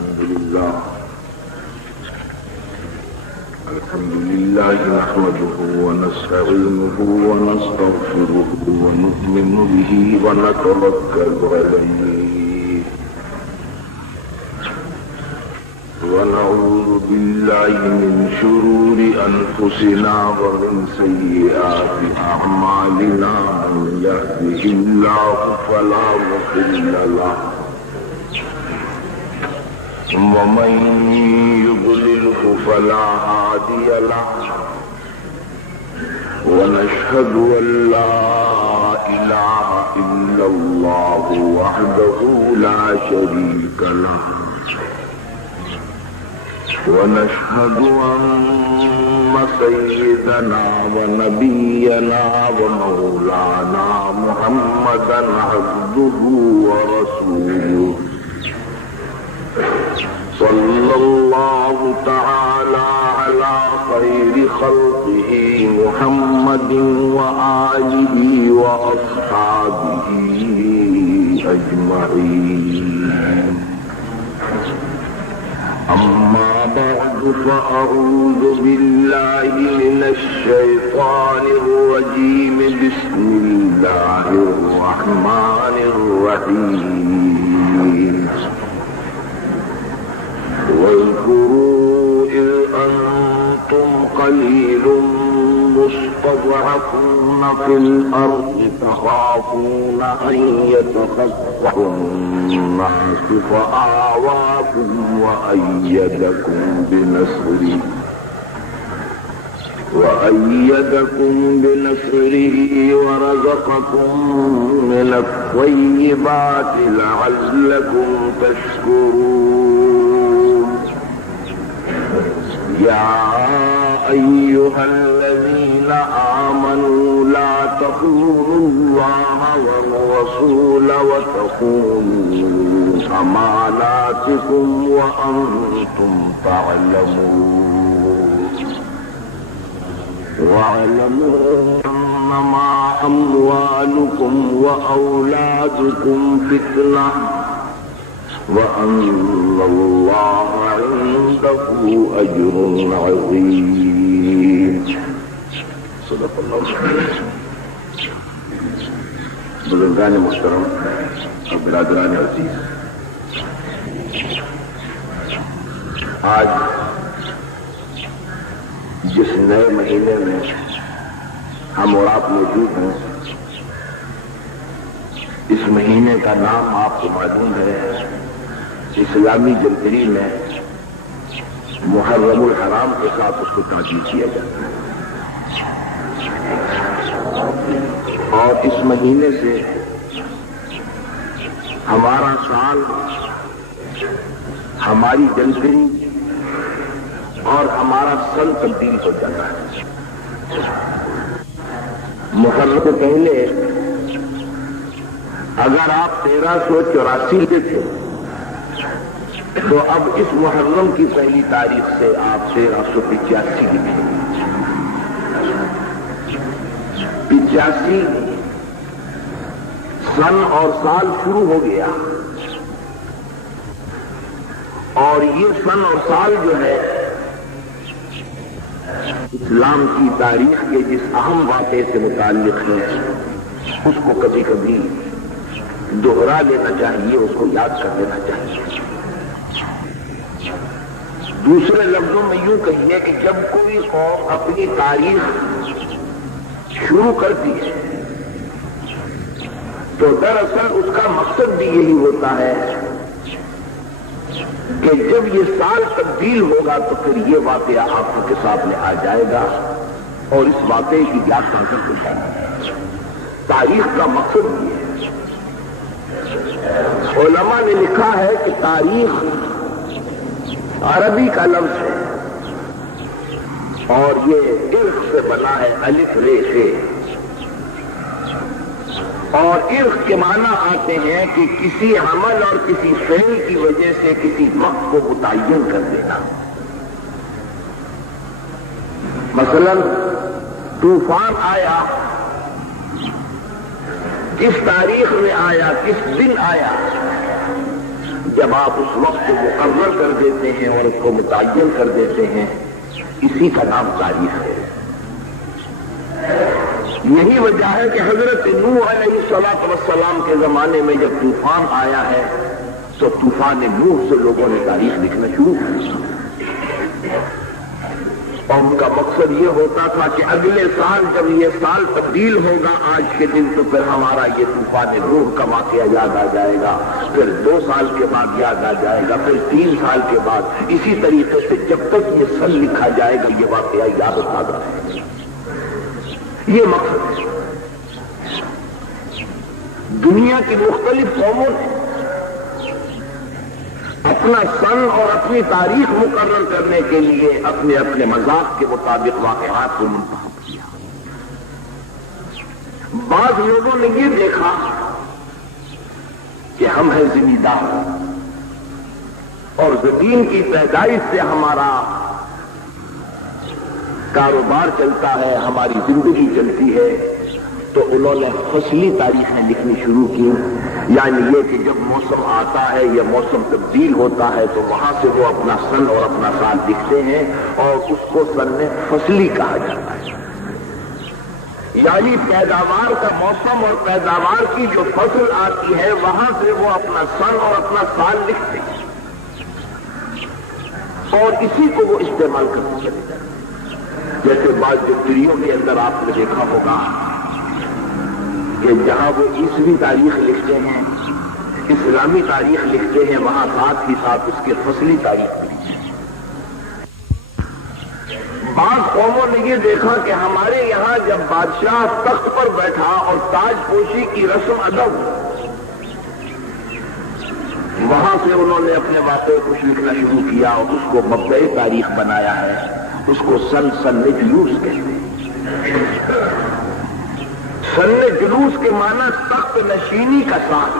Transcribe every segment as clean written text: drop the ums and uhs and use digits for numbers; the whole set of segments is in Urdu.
الحمد لله نحمده ونستعينه ونستغفره ونؤمن به ونتوكل عليه ونعوذ بالله من شرور أنفسنا ومن سيئات أعمالنا من يهده الله فلا مضل له ومن يضلله فلا هادي له ونشهد أن لا إله إلا الله وحده لا شريك له ونشهد أن سيدنا ونبينا ومولانا محمدا عبده ورسوله صلى الله تعالى على خير خلقه محمد وآله وأصحابه أجمعين أما بعد فأعوذ بالله من الشيطان الرجيم بسم الله الرحمن الرحيم واذكروا إذ أنتم قليل مستضعفون في الأرض تخافون أن يتخطفكم الناس فآواكم وأيدكم بنصره ورزقكم من الطيبات لعلكم تشكرون يا أيها الذين آمنوا لا تخونوا الله والرسول وتخونوا أماناتكم وأنتم تعلمون واعلموا أنما أموالكم وأولادكم فتنة وأن الله عنده أجر عظيم صدق الله بزرگان محترم اور برادران عزیز، آج جس نئے مہینے میں ہم اور آپ موجود ہیں، اس مہینے کا نام آپ کو معلوم ہے، اسلامی جنتری میں محرم الحرام کے ساتھ اس کو تعطیل کیا جاتا ہے، اور اس مہینے سے ہمارا سال، ہماری جنتری اور ہمارا سن تبدیل ہو جاتا ہے۔ محرم سے پہلے اگر آپ 1384 کے تھے تو اب اس محرم کی پہلی تاریخ سے آپ 1385 کی تھے۔ 85 سن اور سال شروع ہو گیا، اور یہ سن اور سال جو ہے اسلام کی تاریخ کے جس اہم واقعے سے متعلق ہے، اس کو کبھی کبھی دوہرا لینا چاہیے، اس کو یاد کر لینا چاہیے۔ دوسرے لفظوں میں یوں کہیے کہ جب کوئی قوم اپنی تاریخ شروع کرتی ہے تو دراصل اس کا مقصد بھی یہی ہوتا ہے کہ جب یہ سال تبدیل ہوگا تو پھر یہ واقعہ آنکھوں کے سامنے آ جائے گا اور اس واقعے کی یاد تازہ ہو جائے گی۔ تاریخ کا مقصد یہ ہے۔ علماء نے لکھا ہے کہ تاریخ عربی کا لفظ ہے اور یہ عرق سے بنا ہے، الف رے سے، اور عرق کے معنی آتے ہیں کہ کسی عمل اور کسی فعل کی وجہ سے کسی وقت کو متعین کر دینا۔ مثلا طوفان آیا، کس تاریخ میں آیا، کس دن آیا، جب آپ اس وقت کو مقرر کر دیتے ہیں اور اس کو متعین کر دیتے ہیں، اسی کا نام تاریخ ہے۔ یہی وجہ ہے کہ حضرت نوح علیہ الصلوۃ والسلام کے زمانے میں جب طوفان آیا ہے تو طوفان نوح سے لوگوں نے تاریخ لکھنا شروع کیا، اور ان کا مقصد یہ ہوتا تھا کہ اگلے سال جب یہ سال تبدیل ہوگا آج کے دن تو پھر ہمارا یہ طوفان نوح کا واقعہ یاد آ جائے گا، پھر 2 سال کے بعد یاد آ جائے گا، پھر 3 سال کے بعد، اسی طریقے سے جب تک یہ سن لکھا جائے گا یہ واقعہ یاد آتا رہے گا۔ یہ مقصد ہے۔ دنیا کی مختلف قوموں نے اپنا سن اور اپنی تاریخ مقرر کرنے کے لیے اپنے اپنے مذاق کے مطابق واقعات کو منتخب کیا۔ بعض لوگوں نے یہ دیکھا کہ ہم ہیں زمیندار اور زمین کی پیدائش سے ہمارا کاروبار چلتا ہے، ہماری زندگی چلتی ہے، تو انہوں نے فصلی تاریخیں لکھنی شروع کی، یعنی یہ کہ جب موسم آتا ہے یا موسم تبدیل ہوتا ہے تو وہاں سے وہ اپنا سن اور اپنا سال لکھتے ہیں، اور اس کو سن میں فصلی کہا جاتا ہے، یعنی پیداوار کا موسم اور پیداوار کی جو فصل آتی ہے وہاں سے وہ اپنا سن اور اپنا سال لکھتے ہیں، اور اسی کو وہ استعمال کرتے چلے جاتے ہیں۔ جیسے بعض ڈکشنریوں کے اندر آپ نے دیکھا ہوگا کہ جہاں وہ عیسوی تاریخ لکھتے ہیں، اسلامی تاریخ لکھتے ہیں، وہاں ساتھ ہی ساتھ اس کے فصلی تاریخ لکھتے ہیں۔ بعض قوموں نے یہ دیکھا کہ ہمارے یہاں جب بادشاہ تخت پر بیٹھا اور تاج پوشی کی رسم ادا ہوئی، وہاں سے انہوں نے اپنے واقعے کو لکھنا شروع کیا اور اس کو مبدأ تاریخ بنایا ہے، اس کو سن جلوس کہتے ہیں۔ سن جلوس کے معنی تخت نشینی کا سال۔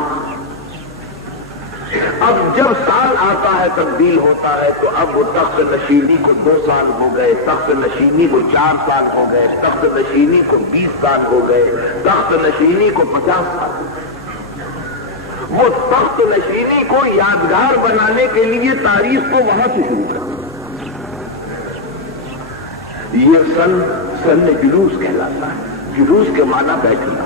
اب جب سال آتا ہے تبدیل ہوتا ہے تو اب وہ تخت نشینی کو 2 سال ہو گئے، تخت نشینی کو 4 سال ہو گئے، تخت نشینی کو 20 سال ہو گئے، تخت نشینی کو 50 سال ہو گئے۔ وہ تخت نشینی کو یادگار بنانے کے لیے تاریخ کو وہاں سے شروع کرتے، یہ سن جلوس کہلاتا ہے۔ جلوس کے معنی بیٹھنا،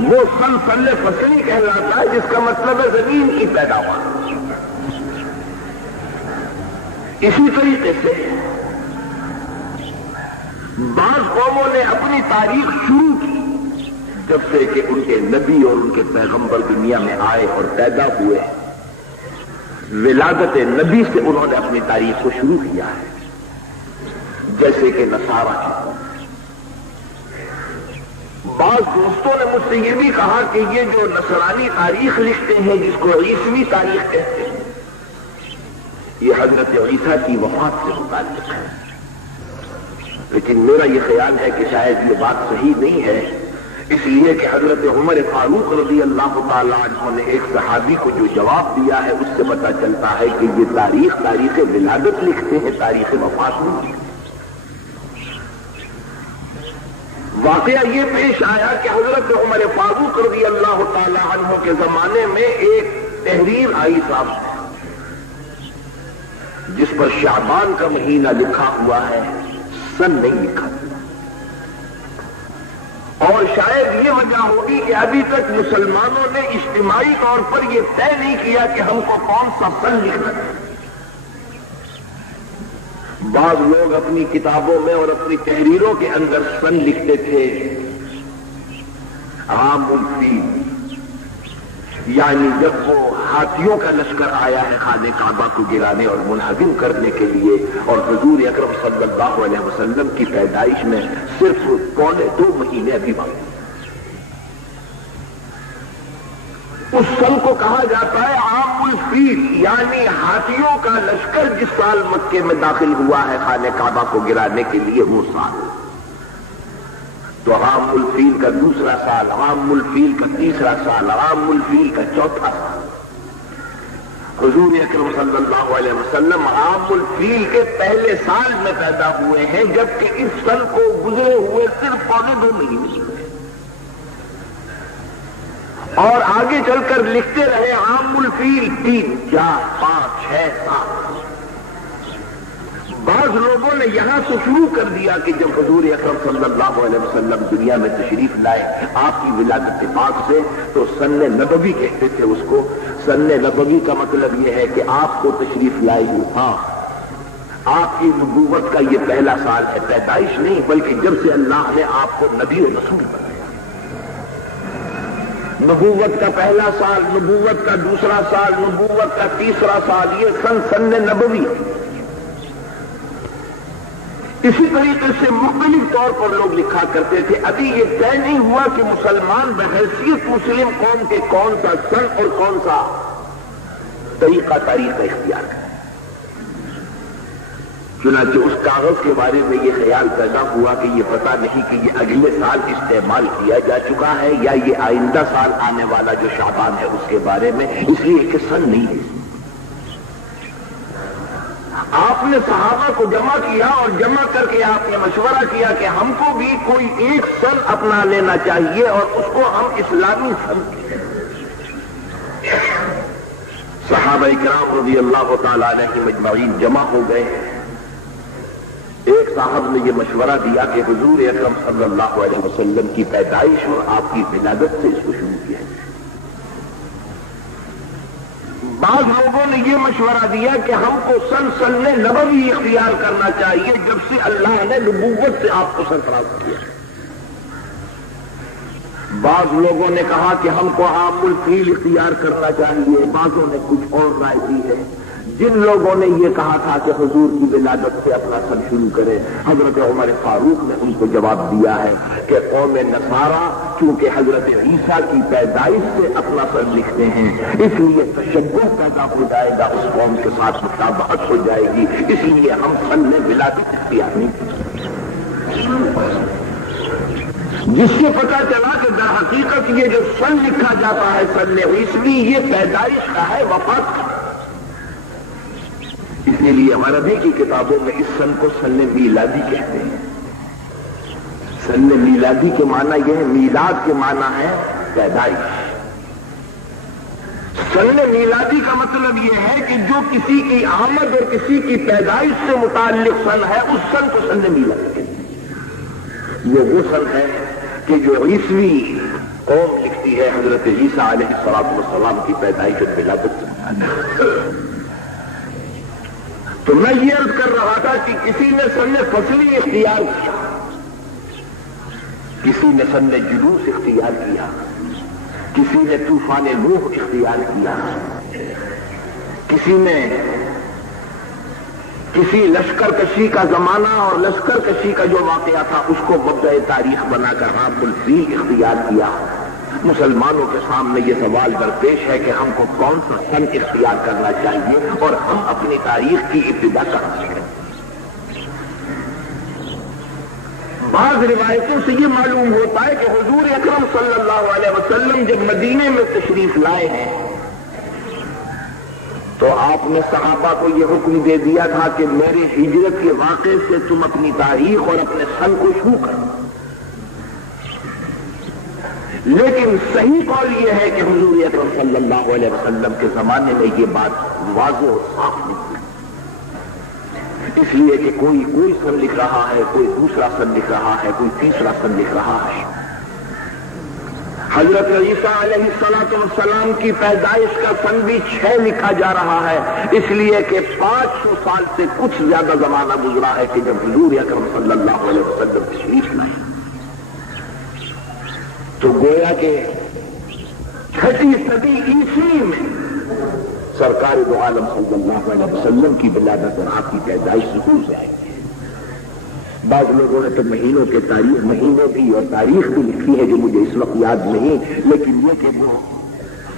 وہ سن فصلی کہلاتا ہے جس کا مطلب ہے زمین کی پیداوار۔ اسی طریقے سے بعض قوموں نے اپنی تاریخ شروع کی جب سے کہ ان کے نبی اور ان کے پیغمبر دنیا میں آئے اور پیدا ہوئے، ولادت نبی سے انہوں نے اپنی تاریخ کو شروع کیا ہے، جیسے کہ نصارہ کی۔ بعض دوستوں نے مجھ سے یہ بھی کہا کہ یہ جو نصرانی تاریخ لکھتے ہیں جس کو عیسوی تاریخ کہتے ہیں، یہ حضرت عیسیٰ کی وفات سے متعلق ہے، لیکن میرا یہ خیال ہے کہ شاید یہ بات صحیح نہیں ہے، اس لیے کہ حضرت عمر فاروق رضی اللہ تعالی عنہ نے ایک صحابی کو جو جواب دیا ہے اس سے پتہ چلتا ہے کہ یہ تاریخ ولادت لکھتے ہیں، تاریخ وفات نہیں لکھتے۔ واقعہ یہ پیش آیا کہ حضرت عمر فاروق رضی اللہ تعالی عنہ کے زمانے میں ایک تحریر آئی صاحب جس پر شعبان کا مہینہ لکھا ہوا ہے، سن نہیں لکھا ہوا، اور شاید یہ وجہ ہوگی کہ ابھی تک مسلمانوں نے اجتماعی طور پر یہ طے نہیں کیا کہ ہم کو کون سا سن لکھنا ہے۔ بعض لوگ اپنی کتابوں میں اور اپنی تحریروں کے اندر سن لکھتے تھے عام الفیل، یعنی جب وہ ہاتھیوں کا لشکر آیا ہے خانہ کعبہ کو گرانے اور منہدم کرنے کے لیے، اور حضور اکرم صلی اللہ علیہ وسلم کی پیدائش میں صرف 2.25 مہینے ابھی باقی، اس سن کو کہا جاتا ہے عام الفیل، یعنی ہاتھیوں کا لشکر جس سال مکے میں داخل ہوا ہے خانہ کعبہ کو گرانے کے لیے وہ سال، تو عام الفیل کا 2 سال، عام الفیل کا 3 سال، عام الفیل کا 4 سال۔ حضور اکرم صلی اللہ علیہ وسلم عام الفیل کے پہلے سال میں پیدا ہوئے ہیں، جبکہ اس سن کو گزرے ہوئے صرف 2.25 مہینے، اور آگے چل کر لکھتے رہے عام الفیل 3 4 5 6 7. بعض لوگوں نے یہاں سے شروع کر دیا کہ جب حضور اکرم صلی اللہ علیہ وسلم دنیا میں تشریف لائے آپ کی ولادت پاک سے تو سن نبوی کہتے تھے اس کو. سن نبوی کا مطلب یہ ہے کہ آپ کو تشریف لائے ہوئے. ہاں آپ کی نبوت کا یہ پہلا سال ہے, پیدائش نہیں بلکہ جب سے اللہ نے آپ کو نبی و رسول بنایا. نبوت کا پہلا سال, نبوت کا دوسرا سال, نبوت کا تیسرا سال, یہ سن نبوی. اسی طریقے سے مختلف طور پر لوگ لکھا کرتے تھے. ابھی یہ طے نہیں ہوا کہ مسلمان بحیثیت مسلم قوم کے کون سا سن اور کون سا طریقہ تاریخ کا اختیار کرے. چنانچہ اس کاغذ کے بارے میں یہ خیال پیدا ہوا کہ یہ پتہ نہیں کہ یہ اگلے سال استعمال کیا جا چکا ہے یا یہ آئندہ سال آنے والا جو شعبان ہے اس کے بارے میں, اس لیے کہ سن نہیں ہے. آپ نے صحابہ کو جمع کیا اور جمع کر کے آپ نے مشورہ کیا کہ ہم کو بھی کوئی ایک سن اپنا لینا چاہیے اور اس کو ہم اسلامی سن کہیں. صحابہ کرام رضی اللہ تعالیٰ عنہم اجمعین جمع ہو گئے. ایک صاحب نے یہ مشورہ دیا کہ حضور اکرم صلی اللہ علیہ وسلم کی پیدائش اور آپ کی ولادت سے اس کو شروع کیا ہے. بعض لوگوں نے یہ مشورہ دیا کہ ہم کو سن نبوی اختیار کرنا چاہیے جب سے اللہ نے نبوت سے آپ کو سرفراز کیا. بعض لوگوں نے کہا کہ ہم کو عام الفیل اختیار کرنا چاہیے. بعضوں نے کچھ اور رائے دی ہے. جن لوگوں نے یہ کہا تھا کہ حضور کی ولادت سے اپنا سن شروع کرے, حضرت عمر فاروق نے ان کو جواب دیا ہے کہ قوم نصارہ چونکہ حضرت عیسیٰ کی پیدائش سے اپنا سن لکھتے ہیں اس لیے تشبہ پیدا ہو جائے گا, اس قوم کے ساتھ مطابقت ہو جائے گی, اس لیے ہم سن ولادت اختیار نہیں کرتے. جس سے پتا چلا کہ در حقیقت یہ جو سن لکھا جاتا ہے سن عیسوی یہ پیدائش کا ہے, وفات کا. اس لیے عربی کی کتابوں میں اس سن کو سن میلادی کہتے ہیں. سن میلادی کے معنی یہ ہے, میلاد کے معنی ہے پیدائش. سن میلادی کا مطلب یہ ہے کہ جو کسی کی آمد اور کسی کی پیدائش سے متعلق سن ہے اس سن کو سن میلادی کہتے ہیں. یہ وہ سن ہے کہ جو عیسوی قوم لکھتی ہے حضرت عیسیٰ علیہ السلام کی پیدائش اور ولادت سے. تو میں یہ عرض کر رہا تھا کہ کسی نے سن فصلی اختیار کیا, کسی نے سن جلوس اختیار کیا, کسی نے طوفان نوح اختیار کیا, کسی نے کسی لشکر کشی کا زمانہ اور لشکر کشی کا جو واقعہ تھا اس کو مبدأ تاریخ بنا کر عام الفیل اختیار کیا. مسلمانوں کے سامنے یہ سوال درپیش ہے کہ ہم کو کون سا سن اختیار کرنا چاہیے اور ہم اپنی تاریخ کی ابتدا کرنا چاہیے. بعض روایتوں سے یہ معلوم ہوتا ہے کہ حضور اکرم صلی اللہ علیہ وسلم جب مدینے میں تشریف لائے ہیں تو آپ نے صحابہ کو یہ حکم دے دیا تھا کہ میری ہجرت کے واقعے سے تم اپنی تاریخ اور اپنے سن کو شروع کرو. لیکن صحیح قول یہ ہے کہ حضور اکرم صلی اللہ علیہ وسلم کے زمانے میں یہ بات واضح اور صاف نہیں ہے. اس لیے کہ کوئی سن لکھ رہا ہے, کوئی دوسرا سن لکھ رہا ہے, کوئی تیسرا سن لکھ رہا ہے. حضرت عیسیٰ علیہ السلام کی پیدائش کا سن بھی 6 لکھا جا رہا ہے, اس لیے کہ 500 سال سے کچھ زیادہ زمانہ گزرا ہے کہ جب حضور اکرم صلی اللہ علیہ وسلم تشریف لائے. تو گویا کہ 6 صدی عیسوی میں سرکار دو عالم صلی اللہ علیہ وسلم کی ولادت اور آپ کی پیدائش ضرور سے آئی ہے. بعض لوگوں نے تو مہینوں کے تاریخ مہینے بھی اور تاریخ بھی لکھی ہے جو مجھے اس وقت یاد نہیں, لیکن یہ کہ وہ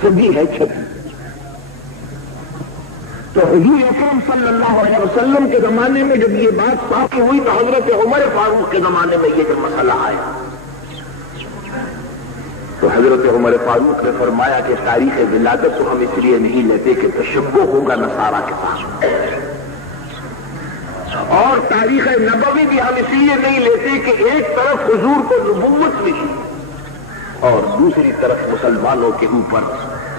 صدی ہے 6. تو حضور اکرم صلی اللہ علیہ وسلم کے زمانے میں جب یہ بات صاف ہوئی تو حضرت عمر فاروق کے زمانے میں یہ جب مسئلہ آیا تو حضرت عمر فاروق نے فرمایا کہ تاریخ ولادت تو ہم اس لیے نہیں لیتے کہ تشبہ ہوگا نصارہ کے ساتھ, اور تاریخ نبوی بھی ہم اس لیے نہیں لیتے کہ ایک طرف حضور کو نبوت ملی اور دوسری طرف مسلمانوں کے اوپر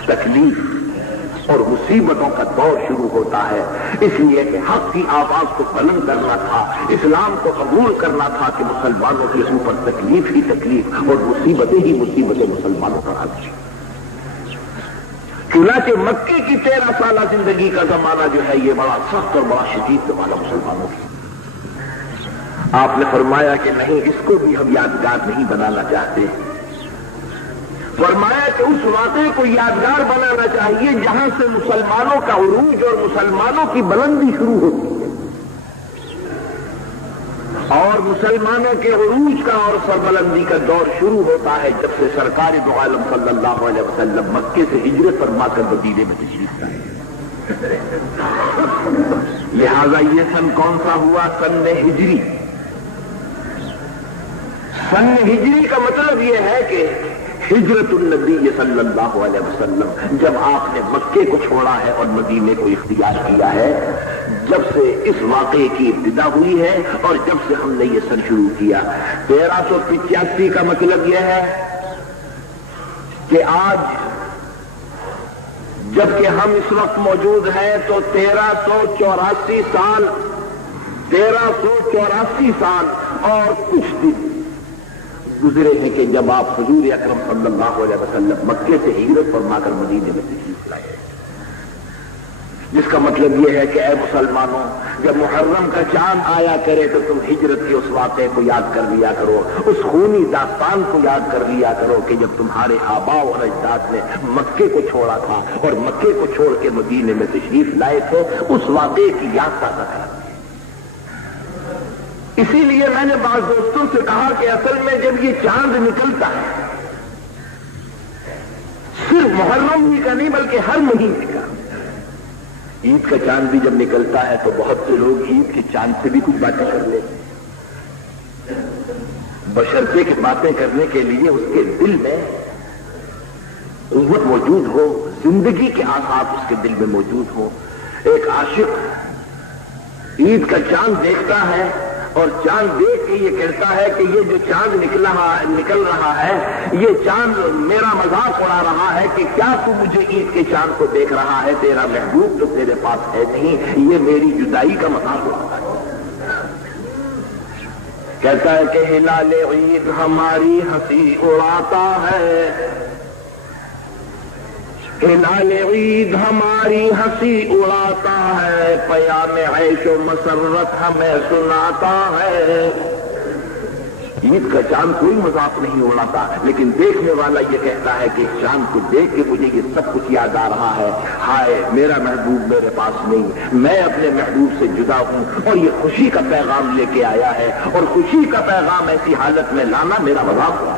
تکلیف اور مصیبتوں کا دور شروع ہوتا ہے، اس لیے کہ حق کی آواز کو بلند کرنا تھا، اسلام کو قبول کرنا تھا کہ مسلمانوں کے اوپر تکلیف ہی تکلیف اور مصیبتیں ہی مصیبتیں مسلمانوں پر آتی ہیں۔ چنانچہ مکے کی 13 سالہ زندگی کا زمانہ جو ہے یہ بڑا سخت اور بڑا شدید زمانہ مسلمانوں کی۔ آپ نے فرمایا کہ نہیں، اس کو بھی ہم یادگار نہیں بنانا چاہتے، فرمایا کہ اس واقعے کو یادگار بنانا چاہیے جہاں سے مسلمانوں کا عروج اور مسلمانوں کی بلندی شروع ہوتی ہے، اور مسلمانوں کے عروج کا اور سربلندی کا دور شروع ہوتا ہے جب سے سرکار دو عالم صلی اللہ علیہ وسلم مکے سے ہجرت فرما کر مدینے میں تشریف لائے۔ لہذا یہ سن کون سا ہوا؟ سن ہجری۔ سن ہجری کا مطلب یہ ہے کہ ہجرت النبی صلی اللہ علیہ وسلم، جب آپ نے مکے کو چھوڑا ہے اور مدینے کو اختیار کیا ہے، جب سے اس واقعے کی ابتدا ہوئی ہے اور جب سے ہم نے یہ سن شروع کیا۔ 1385 کا مطلب یہ ہے کہ آج جبکہ ہم اس وقت موجود ہیں تو 1384 سال اور کچھ دن گزرے ہیں کہ جب آپ حضور اکرم صلی اللہ علیہ وسلم مکے سے ہجرت فرما کر مدینے میں تشریف لائے، جس کا مطلب یہ ہے کہ اے مسلمانوں، جب محرم کا چاند آیا کرے تو تم ہجرت کے اس واقعے کو یاد کر لیا کرو، اس خونی داستان کو یاد کر لیا کرو کہ جب تمہارے آباء اور اجداد نے مکے کو چھوڑا تھا اور مکے کو چھوڑ کے مدینے میں تشریف لائے تھے، اس واقعے کی یاد تازہ ہے۔ اسی لیے میں نے بعض دوستوں سے کہا کہ اصل میں جب یہ چاند نکلتا ہے، صرف محرم ہی کا نہیں بلکہ ہر مہینے کا، عید کا چاند بھی جب نکلتا ہے تو بہت سے لوگ عید کے چاند سے بھی کچھ باتیں کر لیتے ہیں، بشرطے کی باتیں کرنے کے لیے اس کے دل میں قوت موجود ہو، زندگی کے آثار اس کے دل میں موجود ہو۔ ایک عاشق عید کا چاند دیکھتا ہے اور چاند دیکھ کے یہ کہتا ہے کہ یہ جو چاند نکل رہا ہے، یہ چاند میرا مذاق اڑا رہا ہے کہ کیا تو مجھے عید کے چاند کو دیکھ رہا ہے، تیرا محبوب تو تیرے پاس ہے نہیں، یہ میری جدائی کا مذاق اڑاتا ہے۔ کہتا ہے کہ ہلال عید ہماری ہنسی اڑاتا ہے، ہلال عید ہماری ہنسی اڑاتا ہے، پیام عیش و مسرت ہمیں سناتا ہے۔ عید کا چاند کوئی مذاق نہیں اڑاتا، لیکن دیکھنے والا یہ کہتا ہے کہ چاند کو دیکھ کے مجھے یہ سب کچھ یاد آ رہا ہے، ہائے میرا محبوب میرے پاس نہیں، میں اپنے محبوب سے جدا ہوں، اور یہ خوشی کا پیغام لے کے آیا ہے، اور خوشی کا پیغام ایسی حالت میں لانا میرا مذاق ہوا۔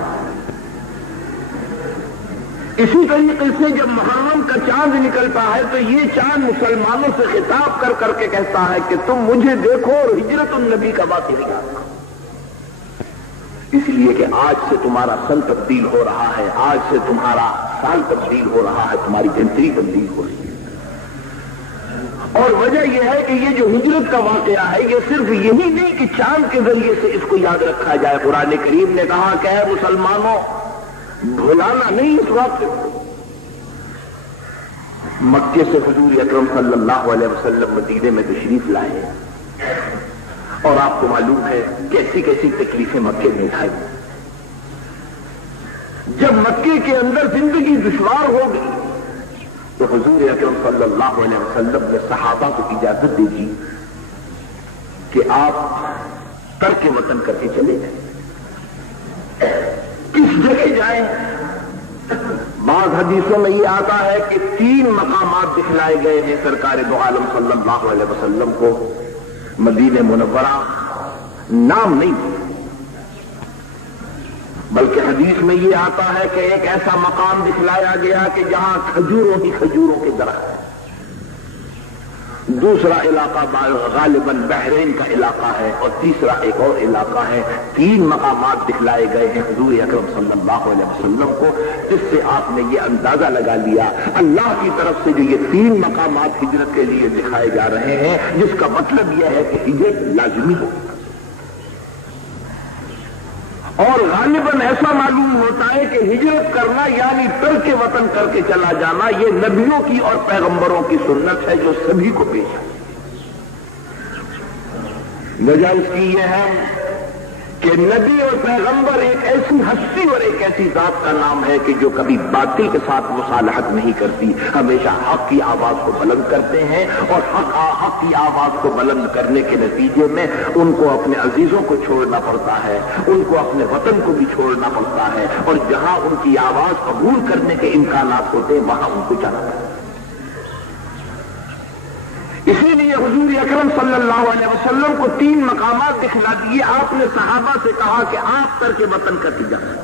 اسی طریقے سے جب محرم کا چاند نکلتا ہے تو یہ چاند مسلمانوں سے خطاب کر کر کے کہتا ہے کہ تم مجھے دیکھو اور ہجرت النبی کا واقعہ یاد کرو، اس لیے کہ آج سے تمہارا سن تبدیل ہو رہا ہے، آج سے تمہارا سال تبدیل ہو رہا ہے، تمہاری جنتری تبدیل ہو رہی ہے۔ اور وجہ یہ ہے کہ یہ جو ہجرت کا واقعہ ہے یہ صرف یہی نہیں کہ چاند کے ذریعے سے اس کو یاد رکھا جائے، قرآن کریم نے کہا کہ اے مسلمانوں بھلانا نہیں اس وقت۔ مکے سے حضور اکرم صلی اللہ علیہ وسلم مدینے میں تشریف لائے، اور آپ کو معلوم ہے کیسی کیسی تکلیفیں مکے میں اٹھائی۔ جب مکے کے اندر زندگی دشوار ہو گئی تو حضور اکرم صلی اللہ علیہ وسلم نے صحابہ کو اجازت دے دی کہ آپ ترک وطن کر کے چلے جائیں۔ کس جگہ جائیں؟ بعض حدیثوں میں یہ آتا ہے کہ 3 مقامات دکھلائے گئے ہیں سرکار دو عالم صلی اللہ علیہ وسلم کو مدینہ منورہ، نام نہیں بلکہ حدیث میں یہ آتا ہے کہ ایک ایسا مقام دکھلایا گیا کہ جہاں کھجوروں کے درخت ہیں، دوسرا علاقہ غالباً بحرین کا علاقہ ہے، اور تیسرا ایک اور علاقہ ہے۔ 3 مقامات دکھلائے گئے ہیں حضور اکرم صلی اللہ علیہ وسلم کو، جس سے آپ نے یہ اندازہ لگا لیا اللہ کی طرف سے جو یہ 3 مقامات ہجرت کے لیے دکھائے جا رہے ہیں، جس کا مطلب یہ ہے کہ ہجرت لازمی ہو۔ اور غالباً ایسا معلوم ہوتا ہے کہ ہجرت کرنا یعنی ترک وطن کر کے چلا جانا یہ نبیوں کی اور پیغمبروں کی سنت ہے جو سبھی کو پیش ہے۔ وجہ اس کی یہ ہے کہ نبی اور پیغمبر ایک ایسی ہستی اور ایک ایسی ذات کا نام ہے کہ جو کبھی باطل کے ساتھ مصالحت نہیں کرتی، ہمیشہ حق کی آواز کو بلند کرتے ہیں، اور حق کی آواز کو بلند کرنے کے نتیجے میں ان کو اپنے عزیزوں کو چھوڑنا پڑتا ہے، ان کو اپنے وطن کو بھی چھوڑنا پڑتا ہے، اور جہاں ان کی آواز قبول کرنے کے امکانات ہوتے ہیں وہاں ان کو جانا پڑتا ہے۔ اسی لیے حضور اکرم صلی اللہ علیہ وسلم کو 3 مقامات دکھلا دیے۔ آپ نے صحابہ سے کہا کہ آپ ترک وطن کر کے جائیں۔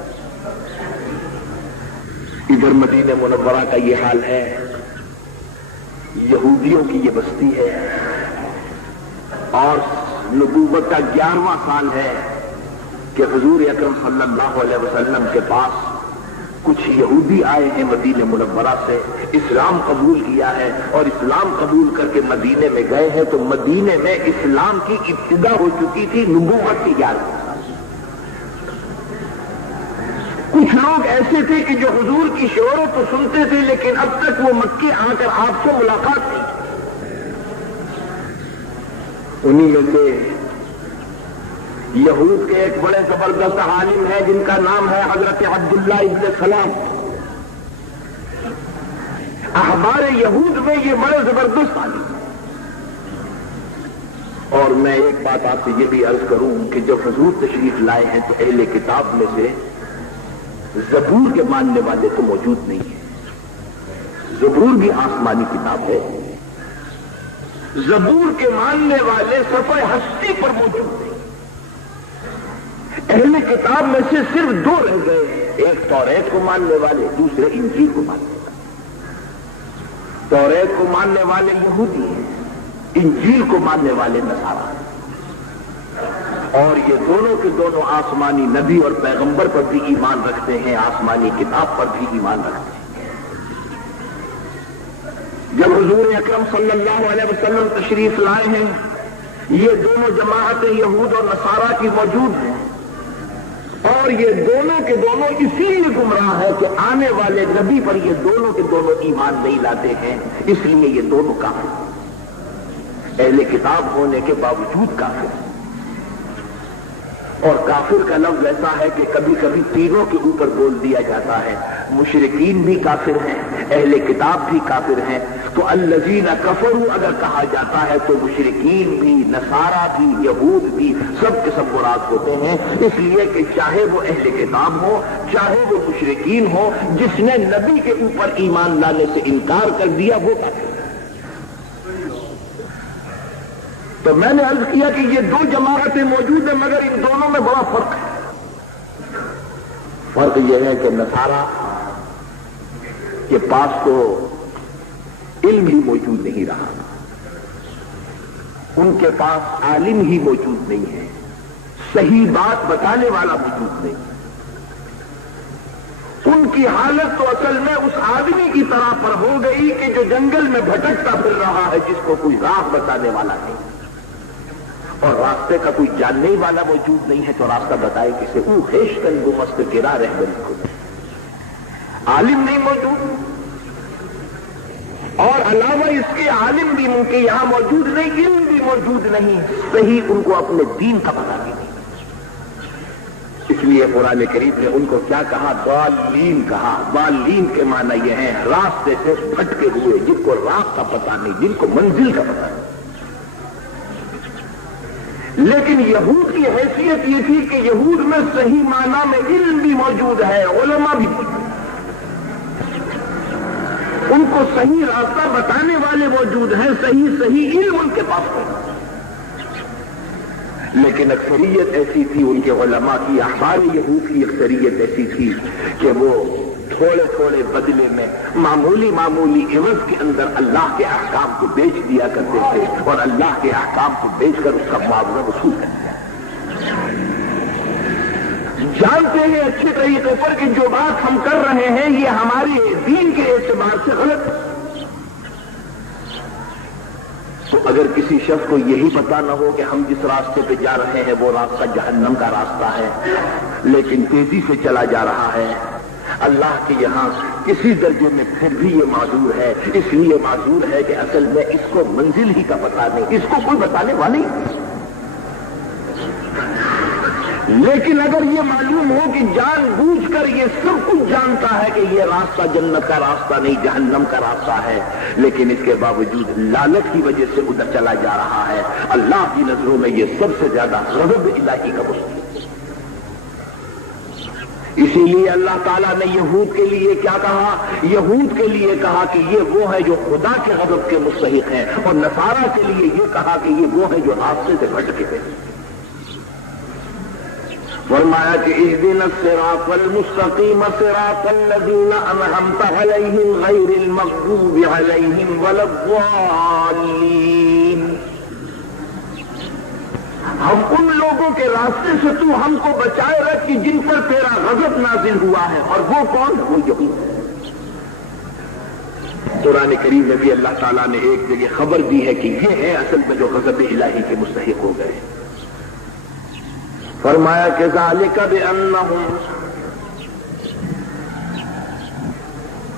ادھر مدینہ منورہ کا یہ حال ہے، یہودیوں کی یہ بستی ہے، اور نبوت کا 11واں سال ہے کہ حضور اکرم صلی اللہ علیہ وسلم کے پاس کچھ یہودی آئے ہیں مدینہ منورہ سے، اسلام قبول کیا ہے، اور اسلام قبول کر کے مدینے میں گئے ہیں تو مدینے میں اسلام کی ابتدا ہو چکی تھی، نبوت کی 11 سال۔ کچھ لوگ ایسے تھے کہ جو حضور کی شہرت تو سنتے تھے لیکن اب تک وہ مکے آ کر آپ سے ملاقات نہیں۔ انہی میں سے یہود کے ایک بڑے زبردست عالم ہیں جن کا نام ہے حضرت عبداللہ ابن سلام۔ احبار یہود میں یہ بڑے زبردست عالم ہیں، اور میں ایک بات آپ سے یہ بھی عرض کروں کہ جب حضور تشریف لائے ہیں تو اہل کتاب میں سے زبور کے ماننے والے تو موجود نہیں ہیں۔ زبور بھی آسمانی کتاب ہے، زبور کے ماننے والے صفحہ ہستی پر موجود نہیں۔ اہل کتاب میں سے صرف 2 رہ گئے، ایک توریت کو ماننے والے، دوسرے انجیل کو ماننے والے۔ توریت کو ماننے والے یہودی ہیں، انجیل کو ماننے والے نصارا ہیں، اور یہ دونوں کے دونوں آسمانی نبی اور پیغمبر پر بھی ایمان رکھتے ہیں، آسمانی کتاب پر بھی ایمان رکھتے ہیں۔ جب حضور اکرم صلی اللہ علیہ وسلم تشریف لائے ہیں، یہ دونوں جماعتیں یہود اور نصارا کی موجود ہیں، اور یہ دونوں کے دونوں اسی لیے گمراہ ہے کہ آنے والے نبی پر یہ دونوں کے دونوں ایمان نہیں لاتے ہیں، اس لیے یہ دونوں کافر ہیں، اہل کتاب ہونے کے باوجود کافر ہیں۔ اور کافر کا لفظ ایسا ہے کہ کبھی کبھی تینوں کے اوپر بول دیا جاتا ہے، مشرکین بھی کافر ہیں، اہل کتاب بھی کافر ہیں، تو الذین کفروا اگر کہا جاتا ہے تو مشرکین بھی، نصارا بھی، یہود بھی، سب کے سب مراد ہوتے ہیں، اس لیے کہ چاہے وہ اہل کتاب ہو چاہے وہ مشرکین ہو، جس نے نبی کے اوپر ایمان لانے سے انکار کر دیا وہ کافر ہے۔ تو میں نے عرض کیا کہ یہ 2 جماعتیں موجود ہیں مگر ان دونوں میں بڑا فرق ہے۔ فرق یہ ہے کہ نصارا کے پاس تو علم ہی موجود نہیں رہا، ان کے پاس عالم ہی موجود نہیں ہے، صحیح بات بتانے والا موجود نہیں۔ ان کی حالت تو اصل میں اس آدمی کی طرح پر ہو گئی کہ جو جنگل میں بھٹکتا پھر رہا ہے، جس کو کوئی راہ بتانے والا نہیں، اور راستے کا کوئی جاننے والا موجود نہیں ہے تو راستہ بتائے کسے؟ او خیشتن گمست گرا رہبری کو، عالم نہیں موجود، اور علاوہ اس کے عالم بھی ان کے یہاں موجود نہیں، علم بھی موجود نہیں، صحیح ان کو اپنے دین کا پتہ بھی نہیں۔ اس لیے قرآن کریم نے ان کو کیا کہا؟ ضالین کہا۔ ضالین کے معنی یہ ہے راستے سے بھٹکے ہوئے، جن کو راہ کا پتہ نہیں، جن کو منزل کا پتہ نہیں۔ لیکن یہود کی حیثیت یہ تھی کہ یہود میں صحیح معنی میں علم بھی موجود ہے، علماء بھی موجود ہیں، ان کو صحیح راستہ بتانے والے موجود ہیں، صحیح علم ان کے پاس ہے۔ لیکن اکثریت ایسی تھی ان کے علماء کی، احبار یہود کی اکثریت ایسی تھی کہ وہ تھوڑے تھوڑے بدلے میں معمولی عوض کے اندر اللہ کے احکام کو بیچ دیا کرتے تھے، اور اللہ کے احکام کو بیچ کر اس کا معاوضہ وصول کرتے ہیں۔ جانتے ہیں اچھے طریقے پر کہ جو بات ہم کر رہے ہیں یہ ہمارے دین کے اعتبار سے غلط ہے، تو اگر کسی شخص کو یہی پتا نہ ہو کہ ہم جس راستے پہ جا رہے ہیں وہ راستہ جہنم کا راستہ ہے، لیکن تیزی سے چلا جا رہا ہے، اللہ کے یہاں کسی درجے میں پھر بھی یہ معذور ہے، اس لیے معذور ہے کہ اصل میں اس کو منزل ہی کا پتہ نہیں، اس کو کوئی بتانے والی۔ لیکن اگر یہ معلوم ہو کہ جان بوجھ کر یہ سب کچھ جانتا ہے کہ یہ راستہ جنت کا راستہ نہیں جہنم کا راستہ ہے، لیکن اس کے باوجود لالچ کی وجہ سے ادھر چلا جا رہا ہے، اللہ کی نظروں میں یہ سب سے زیادہ غضب الہی کا مستحق ہے۔ اسی لیے اللہ تعالیٰ نے یہود کے لیے کیا کہا؟ یہود کے لیے کہا کہ یہ وہ ہے جو خدا کے غضب کے مستحق ہیں، اور نصارہ کے لیے یہ کہا کہ یہ وہ ہے جو راستے سے بھٹکے ہیں۔ فرمایا کہ اهدنا الصراط المستقيم صراط الذين أنعمت عليهم غير المغضوب عليهم ولا الضالين۔ ہم ان لوگوں کے راستے سے تو ہم کو بچائے رکھ کہ جن پر تیرا غضب نازل ہوا ہے، اور وہ کون؟ وہ یہود ہے۔ قرآن کریم میں بھی اللہ تعالیٰ نے ایک جگہ خبر دی ہے کہ یہ ہے اصل میں جو غضب الہی کے مستحق ہو گئے۔ فرمایا کہ ذالک بانہم،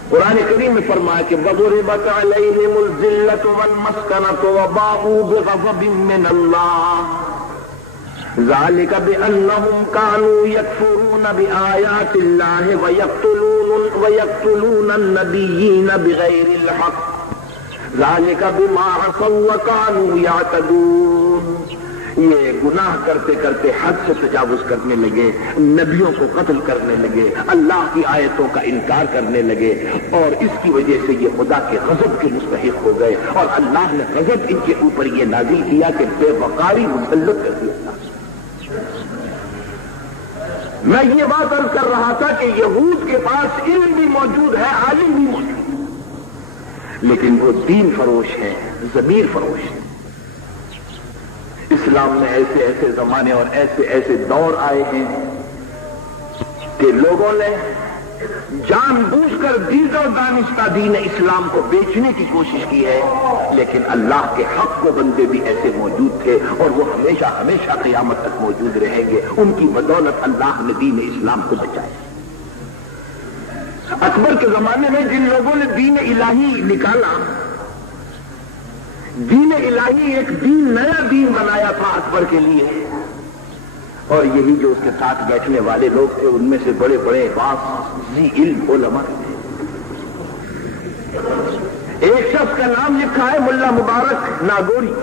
قرآن کریم میں فرمایا کہ وضربت علیہم الذلۃ والمسکنۃ وباءوا بغضب من اللہ ذالک بانہم کانوا یکفرون بآیات اللہ ویقتلون النبیین بغیر الحق ذالک بما عصوا وکانوا یعتدون۔ یہ گناہ کرتے کرتے حد سے تجاوز کرنے لگے، نبیوں کو قتل کرنے لگے، اللہ کی آیتوں کا انکار کرنے لگے، اور اس کی وجہ سے یہ خدا کے غضب کے مستحق ہو گئے، اور اللہ نے غضب ان کے اوپر یہ نازل کیا کہ بے وقاری مسلط کر دیا۔ میں یہ بات عرض کر رہا تھا کہ یہود کے پاس علم بھی موجود ہے، عالم بھی موجود ہے، لیکن وہ دین فروش ہے، ضمیر فروش ہے۔ اسلام میں ایسے ایسے زمانے اور ایسے ایسے دور آئے ہیں کہ لوگوں نے جان بوجھ کر دیگر و دانستہ دین اسلام کو بیچنے کی کوشش کی ہے، لیکن اللہ کے حق کو بندے بھی ایسے موجود تھے، اور وہ ہمیشہ ہمیشہ قیامت تک موجود رہیں گے۔ ان کی بدولت اللہ نے دین اسلام کو بچایا۔ اکبر کے زمانے میں جن لوگوں نے دین الہی نکالا، دین الہی ایک دین، نیا دین بنایا تھا اکبر کے لیے، اور یہی جو اس کے ساتھ بیٹھنے والے لوگ تھے ان میں سے بڑے بڑے ذی علم علماء تھے۔ ایک شخص کا نام لکھا ہے ملا مبارک ناگوری،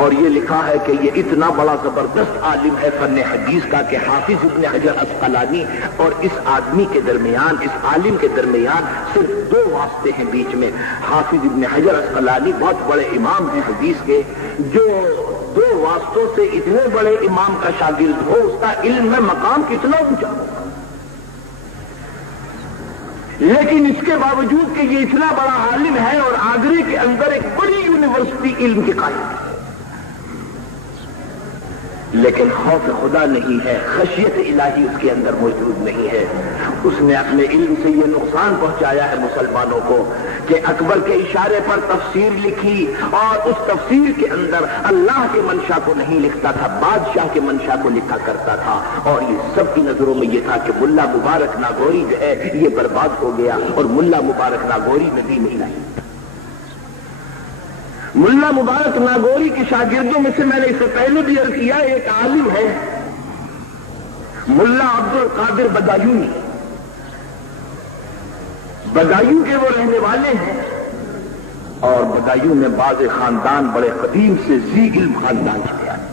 اور یہ لکھا ہے کہ یہ اتنا بڑا زبردست عالم ہے فن حدیث کا کہ حافظ ابن حجر عسقلانی اور اس آدمی کے درمیان، اس عالم کے درمیان صرف دو واسطے ہیں بیچ میں۔ حافظ ابن حجر عسقلانی بہت بڑے امام ہیں حدیث کے، جو دو واسطوں سے اتنے بڑے امام کا شاگرد ہو، اس کا علم میں مقام کتنا اونچا ہو، لیکن اس کے باوجود کہ یہ اتنا بڑا عالم ہے اور آگرے کے اندر ایک بڑی یونیورسٹی علم کی قائم ہے، لیکن خوف خدا نہیں ہے، خشیت الہی اس کے اندر موجود نہیں ہے۔ اس نے اپنے علم سے یہ نقصان پہنچایا ہے مسلمانوں کو کہ اکبر کے اشارے پر تفسیر لکھی، اور اس تفسیر کے اندر اللہ کے منشا کو نہیں لکھتا تھا، بادشاہ کے منشا کو لکھا کرتا تھا، اور یہ سب کی نظروں میں یہ تھا کہ ملا مبارک ناگوری جو ہے یہ برباد ہو گیا، اور ملا مبارک ناگوری میں بھی نہیں لائی۔ ملا مبارک ناگوری کے شاگردوں میں سے میں نے اس سے پہلے بھی عرض کیا ایک عالم ہے ملا عبد القادر بدایونی، بدایوں کے وہ رہنے والے ہیں، اور بدایوں میں بعض خاندان بڑے قدیم سے ذی علم خاندان سے آئے۔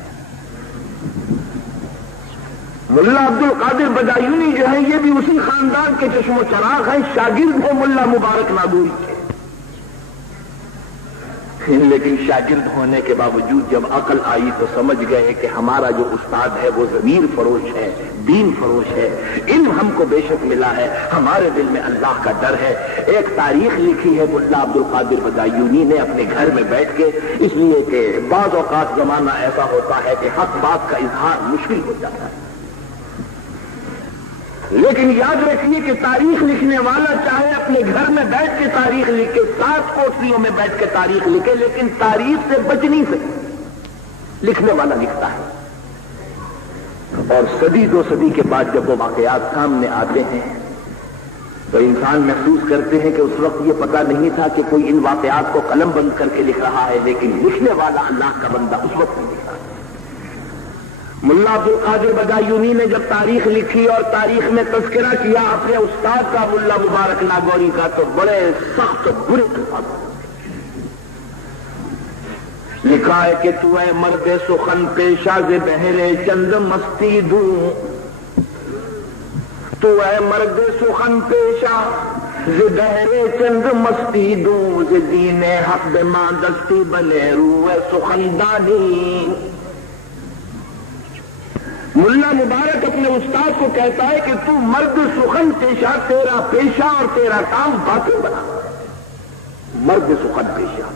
ملا عبد القادر بدایونی جو ہے یہ بھی اسی خاندان کے چشم و چراغ ہیں، شاگرد ہیں ملا مبارک ناگوری کے، لیکن شاگرد ہونے کے باوجود جب عقل آئی تو سمجھ گئے کہ ہمارا جو استاد ہے وہ ضمیر فروش ہے، دین فروش ہے، علم ہم کو بے شک ملا ہے، ہمارے دل میں اللہ کا ڈر ہے۔ ایک تاریخ لکھی ہے ملا عبد القادر بدایونی نے اپنے گھر میں بیٹھ کے، اس لیے کہ بعض اوقات زمانہ ایسا ہوتا ہے کہ حق بات کا اظہار مشکل ہو جاتا ہے، لیکن یاد رکھیے کہ تاریخ لکھنے والا چاہے اپنے گھر میں بیٹھ کے تاریخ لکھے، 7 کوٹریوں میں بیٹھ کے تاریخ لکھے، لیکن تاریخ سے بچ نہیں سکے، لکھنے والا لکھتا ہے۔ اور صدی 2 صدی کے بعد جب وہ واقعات سامنے آتے ہیں تو انسان محسوس کرتے ہیں کہ اس وقت یہ پتہ نہیں تھا کہ کوئی ان واقعات کو قلم بند کر کے لکھ رہا ہے، لیکن لکھنے والا اللہ کا بندہ اس وقت نہیں لکھ رہا۔ ملا عبد القادر بدایونی نے جب تاریخ لکھی اور تاریخ میں تذکرہ کیا اپنے استاد کا ملا مبارک ناگوری کا، تو بڑے سخت برے الفاظ لکھا ہے کہ تو اے مرد سخن پیشہ ز بہرے چند مستی دوں، تو اے مرد سخن پیشہ ز بہرے چند مستی دوں، ز دین حق بما دستی بنے روح سخندانی۔ ملا مبارک اپنے استاد کو کہتا ہے کہ تو مرد سخن پیشہ، تیرا پیشہ اور تیرا کام باتیں بنا، مرد سخن پیشہ،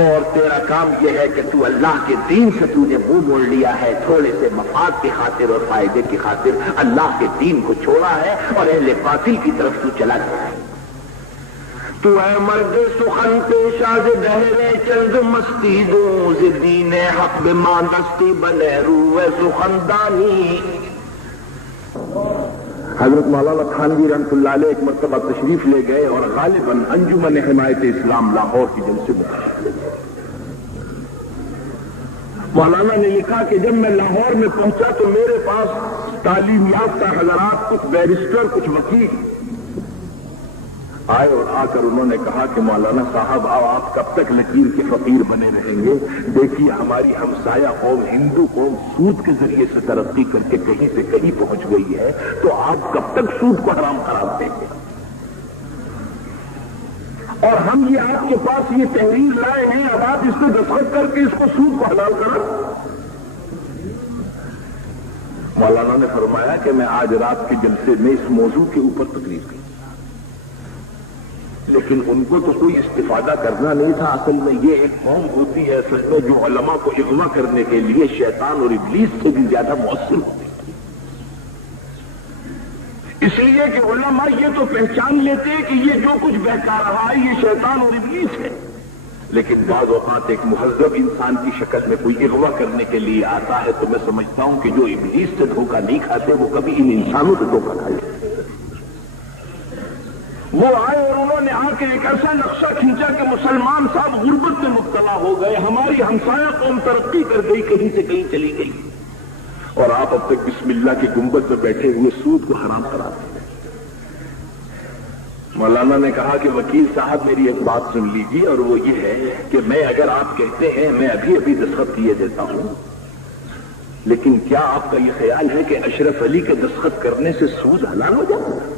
اور تیرا کام یہ ہے کہ تو اللہ کے دین سے تو نے منہ موڑ لیا ہے، تھوڑے سے مفاد کی خاطر اور فائدے کی خاطر اللہ کے دین کو چھوڑا ہے اور اہل باطل کی طرف تو چلا گیا ہے۔ تو اے مرد سخن پیشہ ز بہرے چند مستی دوں، ز دین حق بما دستی بنے روح سخندانی۔ حضرت مولانا تھانوی رحمۃ اللہ علیہ ایک مرتبہ تشریف لے گئے اور غالباً انجمن حمایت اسلام لاہور کی جلسے میں تشریف لے گئے۔ مولانا نے لکھا کہ جب میں لاہور میں پہنچا تو میرے پاس تعلیم یافتہ حضرات، کچھ بیرسٹر، کچھ وکیل آئے اور آ کر انہوں نے کہا کہ مولانا صاحب آپ کب تک لکیر کے فقیر بنے رہیں گے؟ دیکھیے ہماری ہمسایہ قوم ہندو قوم سود کے ذریعے سے ترقی کر کے کہیں سے کہیں پہنچ گئی ہے، تو آپ کب تک سود کو حرام قرار دیں گے؟ اور ہم یہ آپ کے پاس یہ تحریر لائے ہیں، اب آپ اس کو دستخط کر کے اس کو سود کو حلال کریں۔ مولانا نے فرمایا کہ میں آج رات کے جلسے میں اس موضوع کے اوپر تقریر کی، لیکن ان کو تو کوئی استفادہ کرنا نہیں تھا۔ اصل میں یہ ایک قوم ہوتی ہے اصل میں جو علماء کو اغوا کرنے کے لیے شیطان اور ابلیس سے بھی زیادہ مؤثر ہوتی ہے، اس لیے کہ علماء یہ تو پہچان لیتے ہیں کہ یہ جو کچھ بہکا رہا ہے یہ شیطان اور ابلیس ہے، لیکن بعض اوقات ایک مہذب انسان کی شکل میں کوئی اغوا کرنے کے لیے آتا ہے، تو میں سمجھتا ہوں کہ جو ابلیس سے دھوکہ نہیں کھاتے وہ کبھی ان انسانوں سے دھوکہ کھائے۔ وہ آئے اور انہوں نے آ کے ایک ایسا نقشہ کھینچا کہ مسلمان صاحب غربت میں مبتلا ہو گئے، ہماری ہمسایہ قوم ترقی کر گئی، کہیں سے کہیں چلی گئی، اور آپ اب تک بسم اللہ کی گنبد میں بیٹھے ہوئے سود کو حرام قرار دیں۔ مولانا نے کہا کہ وکیل صاحب میری ایک بات سن لیجیے، اور وہ یہ ہے کہ میں اگر آپ کہتے ہیں میں ابھی دستخط کیے دیتا ہوں، لیکن کیا آپ کا یہ خیال ہے کہ اشرف علی کے دستخط کرنے سے سود حلال ہو جاتا ہے؟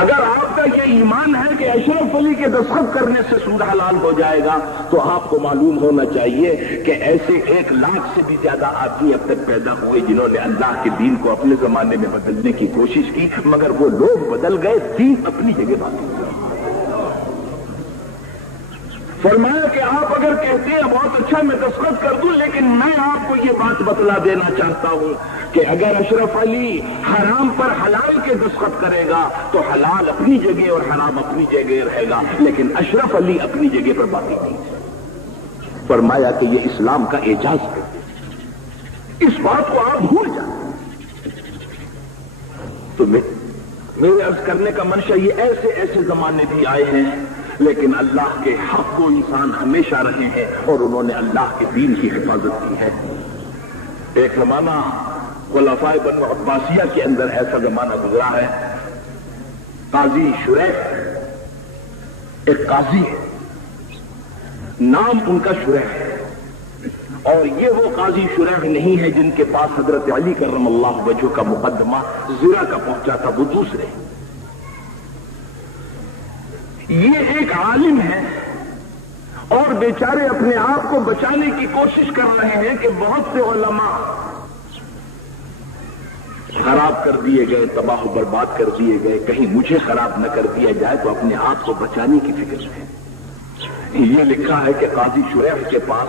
اگر آپ کا یہ ایمان ہے کہ اشرف علی کے دستخط کرنے سے سود حلال ہو جائے گا، تو آپ کو معلوم ہونا چاہیے کہ ایسے 1 لاکھ سے بھی زیادہ آدمی اب تک پیدا ہوئے جنہوں نے اللہ کے دین کو اپنے زمانے میں بدلنے کی کوشش کی، مگر وہ لوگ بدل گئے، دین اپنی جگہ باقی ہے۔ فرمایا کہ آپ اگر کہتے ہیں بہت اچھا میں دستخط کر دوں، لیکن میں آپ کو یہ بات بتلا دینا چاہتا ہوں کہ اگر اشرف علی حرام پر حلال کے دستخط کرے گا تو حلال اپنی جگہ اور حرام اپنی جگہ رہے گا، لیکن اشرف علی اپنی جگہ پر باقی نہیں ہے۔ فرمایا کہ یہ اسلام کا اعجاز ہے، اس بات کو آپ بھول جائیں۔ تو میرے عرض کرنے کا منشا یہ ایسے زمانے بھی آئے ہیں، لیکن اللہ کے حق کو انسان ہمیشہ رہے ہیں اور انہوں نے اللہ کے دین کی حفاظت کی ہے۔ ایک زمانہ خلفائے بنو عباسیہ کے اندر ایسا زمانہ گزرا ہے، قاضی شریح ایک قاضی ہے، نام ان کا شریح ہے، اور یہ وہ قاضی شریح نہیں ہے جن کے پاس حضرت علی کرم اللہ وجہہ کا مقدمہ زرا کا پہنچا تھا، وہ دوسرے۔ یہ ایک عالم ہے اور بیچارے اپنے آپ کو بچانے کی کوشش کر رہے ہیں کہ بہت سے علماء خراب کر دیے گئے، تباہ و برباد کر دیے گئے، کہیں مجھے خراب نہ کر دیا جائے، تو اپنے آپ کو بچانے کی فکر ہے۔ یہ لکھا ہے کہ قاضی شریح کے پاس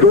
2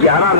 11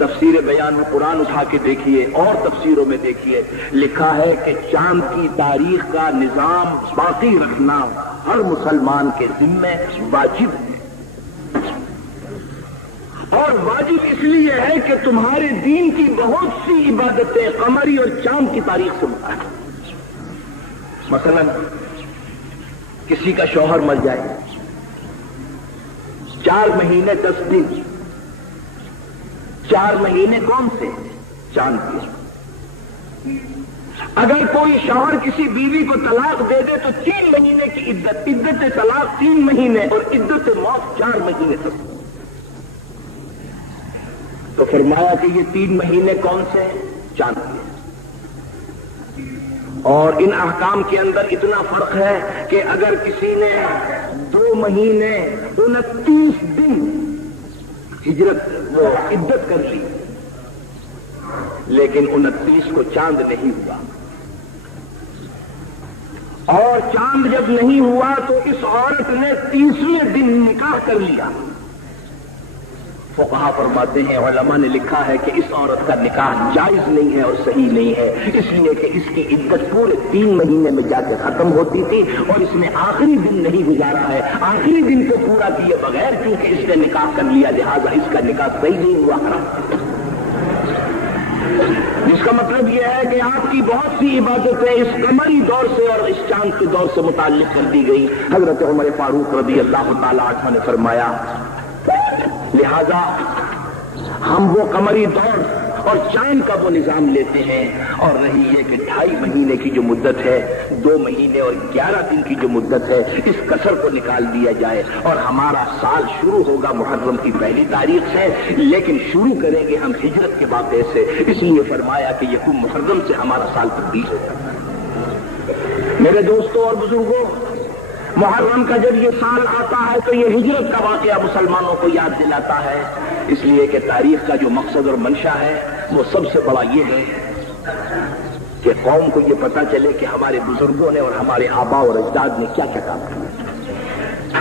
تفسیر بیان القرآن اٹھا کے دیکھیے اور تفسیروں میں دیکھیے، لکھا ہے کہ چاند کی تاریخ کا نظام باقی رکھنا ہر مسلمان کے ذمہ واجب ہے، اور واجب اس لیے ہے کہ تمہارے دین کی بہت سی عبادتیں قمری اور چاند کی تاریخ سے متعلق۔ مثلا کسی کا شوہر مر جائے، 4 مہینے 10 دن، 4 مہینے کون سے؟ چاند کے۔ اگر کوئی شوہر کسی بیوی کو طلاق دے دے تو 3 مہینے کی عدت طلاق 3 مہینے اور عدت موت 4 مہینے تک۔ تو فرمایا کہ یہ 3 مہینے کون سے؟ چاند کے۔ اور ان احکام کے اندر اتنا فرق ہے کہ اگر کسی نے 2 مہینے 29 دن ہجرت وہ عدت کر لی، لیکن 29 کو چاند نہیں ہوا، اور چاند جب نہیں ہوا تو اس عورت نے 30ویں دن نکاح کر لیا، فقہا فرماتے ہیں، علماء نے لکھا ہے کہ اس عورت کا نکاح جائز نہیں ہے اور صحیح نہیں ہے، اس لیے کہ اس کی عدت پورے 3 مہینے میں جا کے ختم ہوتی تھی، اور اس نے آخری دن نہیں گزارا ہے، آخری دن کو پورا کیے بغیر کیونکہ اس نے نکاح کر لیا، لہذا اس کا نکاح صحیح نہیں ہوا، حرام۔ جس کا مطلب یہ ہے کہ آپ کی بہت سی عبادتیں اس قمری دور سے اور اس چاند کے دور سے متعلق کر دی گئی۔ حضرت عمر فاروق رضی اللہ تعالی عنہ نے فرمایا، لہذا ہم وہ قمری دور اور چاند کا وہ نظام لیتے ہیں، اور رہی یہ کہ 2.5 مہینے کی جو مدت ہے، 2 مہینے اور 11 دن کی جو مدت ہے، اس کسر کو نکال دیا جائے، اور ہمارا سال شروع ہوگا محرم کی 1 تاریخ سے، لیکن شروع کریں گے ہم ہجرت کے واقعے سے، اس لیے فرمایا کہ یکم محرم سے ہمارا سال تبدیل ہوگا۔ میرے دوستوں اور بزرگوں، محرم کا جب یہ سال آتا ہے تو یہ ہجرت کا واقعہ مسلمانوں کو یاد دلاتا ہے، اس لیے کہ تاریخ کا جو مقصد اور منشا ہے وہ سب سے بڑا یہ ہے کہ قوم کو یہ پتا چلے کہ ہمارے بزرگوں نے اور ہمارے آبا اور اجداد نے کیا کیا کام کیا،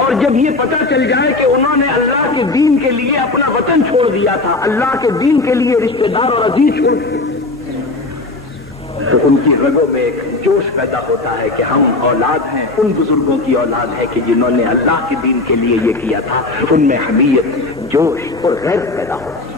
اور جب یہ پتا چل جائے کہ انہوں نے اللہ کے دین کے لیے اپنا وطن چھوڑ دیا تھا، اللہ کے دین کے لیے رشتہ دار اور عزیز چھوڑ دیے، تو ان کی رگوں میں ایک جوش پیدا ہوتا ہے کہ ہم اولاد ہیں، ان بزرگوں کی اولاد ہے کہ جنہوں نے اللہ کے دین کے لیے یہ کیا تھا، ان میں حمیت، جوش اور غیرت پیدا ہوتی ہے۔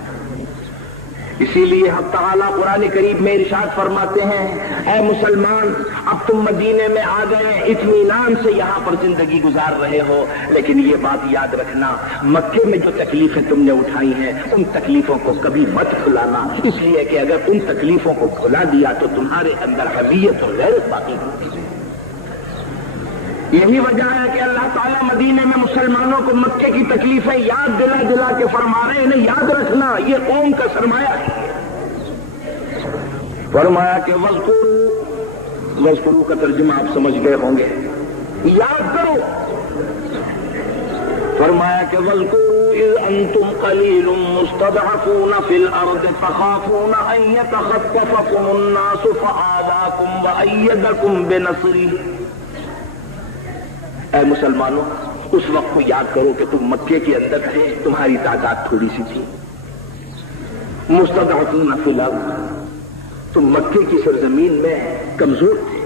اسی لیے حق تعالیٰ قرآن کریم میں ارشاد فرماتے ہیں، اے مسلمان، اب تم مدینے میں آ گئے، اطمینان سے یہاں پر زندگی گزار رہے ہو، لیکن یہ بات یاد رکھنا، مکے میں جو تکلیفیں تم نے اٹھائی ہیں ان تکلیفوں کو کبھی مت بھلانا، اس لیے کہ اگر ان تکلیفوں کو بھلا دیا تو تمہارے اندر حمیت اور غیرت باقی ہوتی ہے۔ یہی وجہ ہے کہ اللہ تعالیٰ مدینے میں مسلمانوں کو مکے کی تکلیفیں یاد دلا دلا کے فرما رہے ہیں، یاد رکھنا یہ قوم کا سرمایہ ہے۔ فرمایا کہ وذکروا کا ترجمہ آپ سمجھ گئے ہوں گے، یاد کرو۔ فرمایا کہ وذکروا اذ انتم قلیل مستضعفون فی الارض تخافون ان یتخطفکم الناس فآواکم وأیدکم بنصرہ۔ اے مسلمانوں، اس وقت کو یاد کرو کہ تم مکے کے اندر تھے، تمہاری تعداد تھوڑی سی تھی، مستضعفون فی الارض، تم مکے کی سرزمین میں کمزور تھے،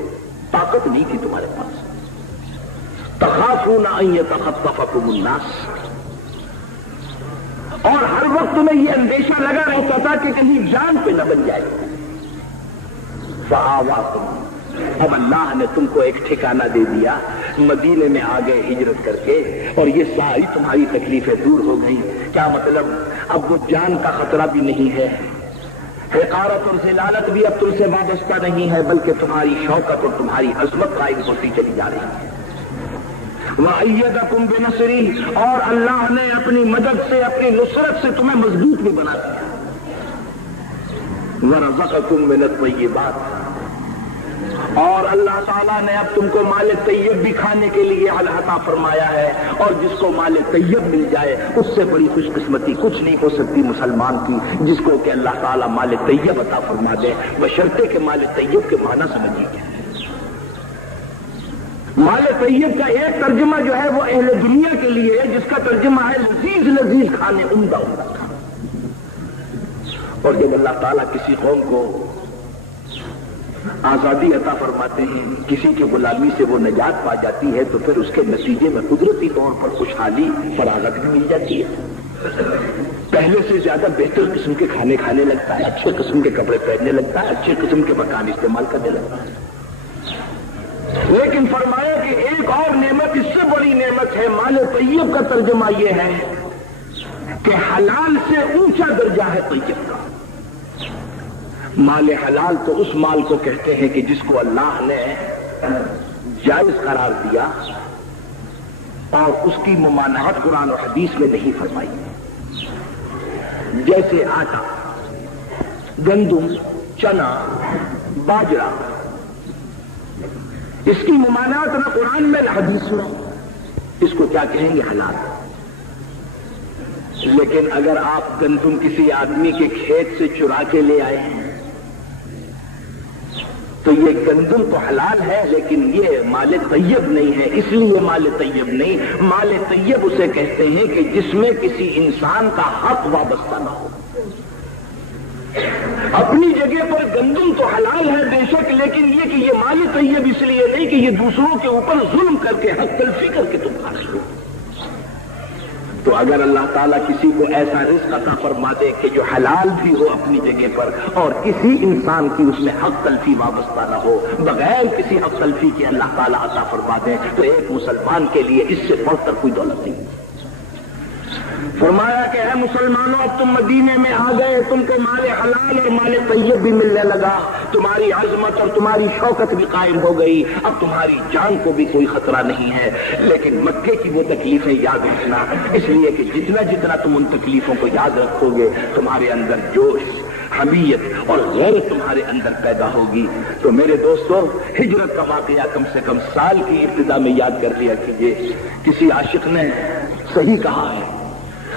طاقت نہیں تھی تمہارے پاس، تخافون ان یتخطفکم الناس، اور ہر وقت تمہیں یہ اندیشہ لگا رہتا تھا کہ کہیں جان پہ نہ بن جائے، فآواکم، اب اللہ نے تم کو ایک ٹھکانہ دے دیا، مدینے میں آ گئے ہجرت کر کے، اور یہ ساری تمہاری تکلیفیں دور ہو گئی۔ کیا مطلب؟ اب وہ جان کا خطرہ بھی نہیں ہے، حقارت اور ذلالت بھی اب تم سے وابستہ نہیں ہے، بلکہ تمہاری شوکت اور تمہاری عظمت قائم ہوتی چلی جا رہی ہے۔ وَأَيَّدَكُمْ بِنَصْرِهِ، اور اللہ نے اپنی مدد سے، اپنی نصرت سے تمہیں مضبوط بھی بنا دیا۔ وَرَزَقَكُمْ مِنَ الطَّيِّبَاتِ، اور اللہ تعالیٰ نے اب تم کو مال طیب بھی کھانے کے لیے عطا فرمایا ہے، اور جس کو مال طیب مل جائے اس سے بڑی خوش قسمتی کچھ نہیں ہو سکتی مسلمان کی، جس کو کہ اللہ تعالیٰ مال طیب عطا فرما دے، بشرطے کہ مال طیب کے معنی سمجھیے۔ مال طیب کا ایک ترجمہ جو ہے وہ اہل دنیا کے لیے ہے، جس کا ترجمہ ہے لذیذ لذیذ کھانے، عمدہ عمدہ کھانے۔ اور جب اللہ تعالیٰ کسی قوم کو آزادی عطا فرماتے ہیں، کسی کی غلامی سے وہ نجات پا جاتی ہے، تو پھر اس کے نتیجے میں قدرتی طور پر خوشحالی فراغت بھی مل جاتی ہے، پہلے سے زیادہ بہتر قسم کے کھانے کھانے لگتا ہے، اچھے قسم کے کپڑے پہننے لگتا ہے، اچھے قسم کے مکان استعمال کرنے لگتا ہے۔ لیکن فرمایا کہ ایک اور نعمت اس سے بڑی نعمت ہے، مال طیب کا ترجمہ یہ ہے کہ حلال سے اونچا درجہ ہے طیب کا۔ مال حلال تو اس مال کو کہتے ہیں کہ جس کو اللہ نے جائز قرار دیا اور اس کی ممانعت قرآن و حدیث میں نہیں فرمائی، جیسے آٹا، گندم، چنا، باجرا، اس کی ممانعت نہ قرآن میں نہ حدیث میں، اس کو کیا کہیں گے؟ حلال۔ لیکن اگر آپ گندم کسی آدمی کے کھیت سے چرا کے لے آئے ہیں تو یہ گندم تو حلال ہے، لیکن یہ مال طیب نہیں ہے۔ اس لیے مال طیب نہیں، مال طیب اسے کہتے ہیں کہ جس میں کسی انسان کا حق وابستہ نہ ہو۔ اپنی جگہ پر گندم تو حلال ہے بے شک، لیکن یہ کہ یہ مال طیب اس لیے نہیں کہ یہ دوسروں کے اوپر ظلم کر کے، حق تلفی کر کے تم کھا لو۔ تو اگر اللہ تعالیٰ کسی کو ایسا رزق عطا فرما دے کہ جو حلال بھی ہو اپنی جگہ پر، اور کسی انسان کی اس میں حق تلفی وابستہ نہ ہو، بغیر کسی حق تلفی کے اللہ تعالیٰ عطا فرما دے، تو ایک مسلمان کے لیے اس سے بڑھ کر کوئی دولت نہیں۔ فرمایا کہ اے مسلمانوں، اب تم مدینے میں آ گئے، تم کو مال حلال اور مال طیب بھی ملنے لگا، تمہاری عظمت اور تمہاری شوکت بھی قائم ہو گئی، اب تمہاری جان کو بھی کوئی خطرہ نہیں ہے۔ لیکن مکے کی وہ تکلیفیں یاد رکھنا، اس لیے کہ جتنا جتنا تم ان تکلیفوں کو یاد رکھو گے، تمہارے اندر جوش، حمیت اور غیرت تمہارے اندر پیدا ہوگی۔ تو میرے دوستو، ہجرت کا واقعہ کم سے کم سال کی ابتدا میں یاد کر لیا کیجیے۔ کسی عاشق نے صحیح کہا ہے،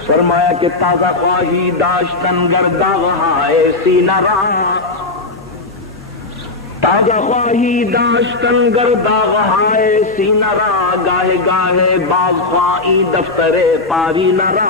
فرمایا کہ تازہ خواہی داشتن گردہ وہائے سینہ را، تازہ خواہی داشتن گردہ وہائے سینہ را، گاہے گاہے باغ خواہی دفتر پاری نہ را۔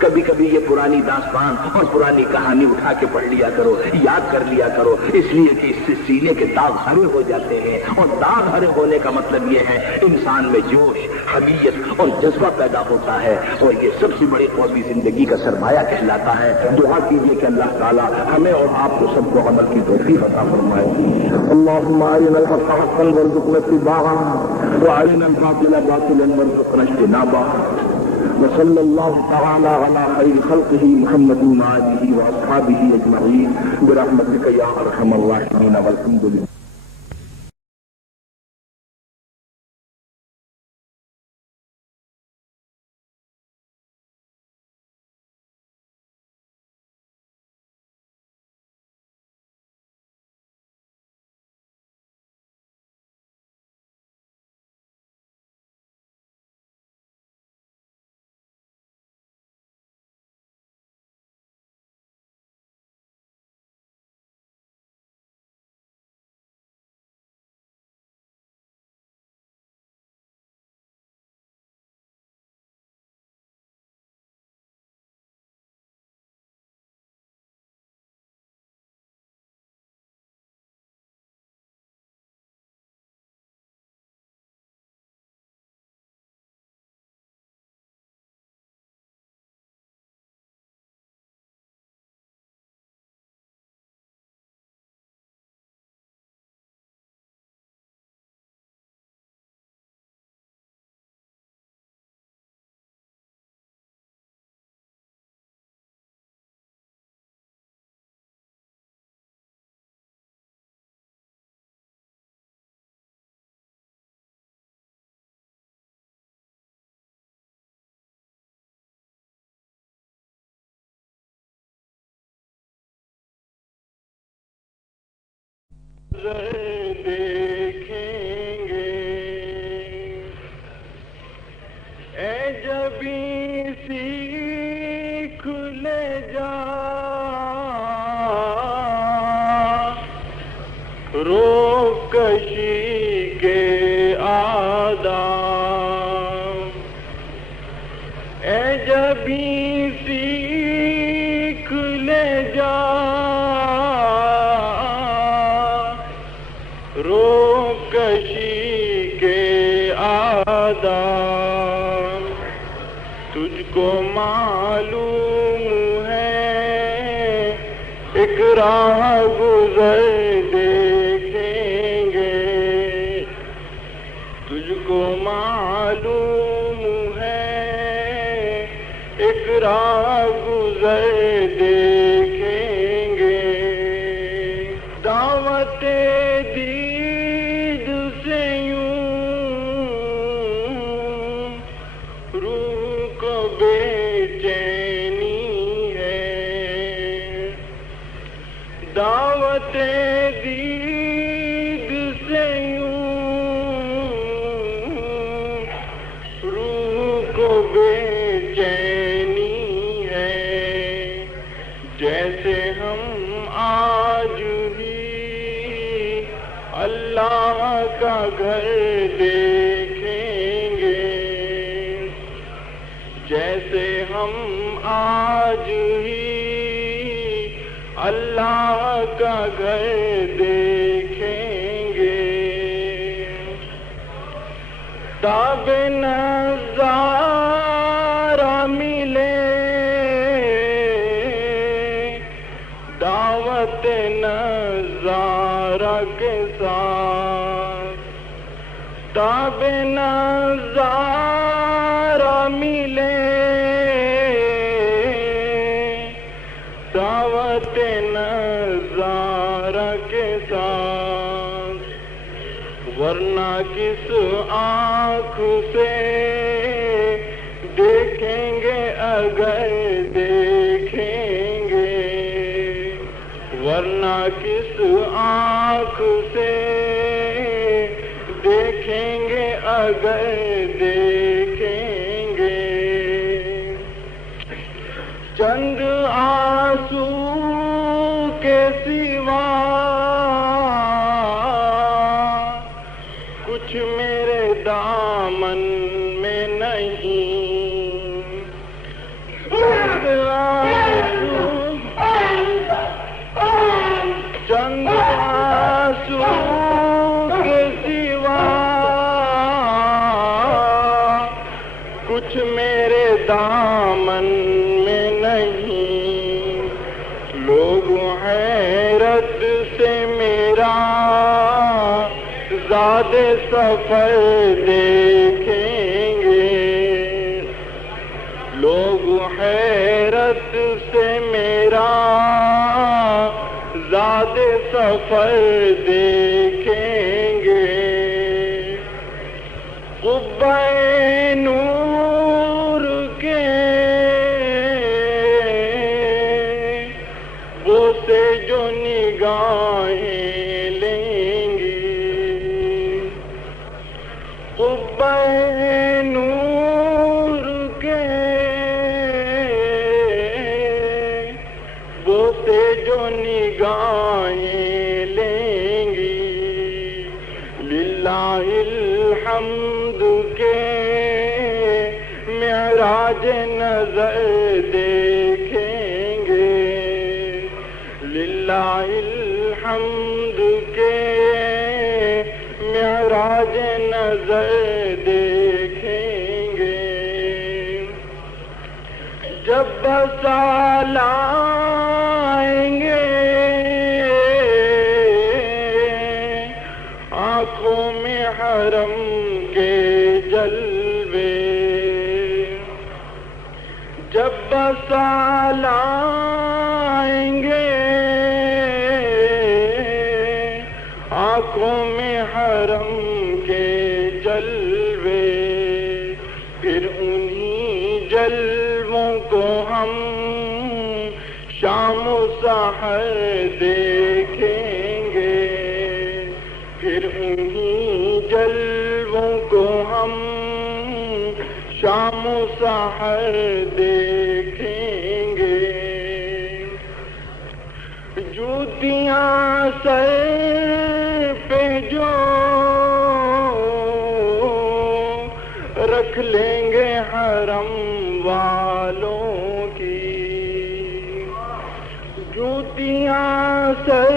کبھی کبھی یہ پرانی داستان اور پرانی کہانی اٹھا کے پڑھ لیا کرو، یاد کر لیا کرو، اس لیے کہ اس سے سینے کے داغ ہرے ہو جاتے ہیں، اور داغ ہرے ہونے کا مطلب یہ ہے انسان میں جوش، حمیت اور جذبہ پیدا ہوتا ہے، اور یہ سب سے بڑی قومی زندگی کا سرمایہ کہلاتا ہے۔ دعا کیجیے کہ اللہ تعالیٰ ہمیں اور آپ کو سب کو عمل کی توفیق عطا فرمائے۔ اللهم ارنا الحق حقا وارزقنا اتباعه وارنا الباطل باطلا وارزقنا اجتنابه، وصلى الله تعالى على خير خلقه محمد وآله وأصحابه أجمعين برحمتك يا أرحم الراحمين والحمد لله۔ دیکھیں گے اے جبیں سیکھ لے جا، روکشی کے آداب، اے جبیں سیکھ لے جا، وعدہ تجھ کو معلوم ہے، ایک راہ گزر دیکھیں گے، تجھ کو معلوم ہے، ایک راہ گزر دیکھیں گے، دعوت دید سے یوں روح کو بے چینی ہے، دعوت دید سے یوں روح کو بے چینی ہے، جیسے ہم آج ہی اللہ کا گھر دیکھیں گے، جیسے ہم آج ہی اللہ کا گھر دیکھیں گے، تاب نظارہ ملے دعوت نظارہ کے ساتھ، تاب نظارہ ملے دعوت نظارہ کے ساتھ، ورنہ کس آنکھ سے دیکھیں گے اگر دیکھیں گے، ورنہ کس آنکھ سے دیکھیں گے اگر دیکھیں گے، چند آنسو کے سوا کچھ میرے دامن میں نہیں، چند آنسو کے سوا کچھ میرے دامن میں نہیں، لوگ حیرت سے میرا زاد سفر دیکھیں گے، لوگ حیرت سے میرا زاد سفر دیکھیں گے، قبہ نور کے وہ سے جو نگاہیں لیں گی، قبہ نور کے وہ سے جو نگاہیں لیں گی، للہ الحمد کے معراج نظر دیکھیں گے، للہ الحمد کے معراج نظر دیکھیں گے، جب بسال آئیں گے آنکھوں میں حرم کے جلوے، جب بسال آئیں گے آنکھوں میں حرم کے جلوے، پھر انہی جلووں کو ہم شام و سحر دیکھیں گے، پھر انہی جلووں کو ہم شام و سحر دیکھیں گے، جوتیاں سر پہ جو رکھ لیں گے حرم والوں کی، جوتیاں سر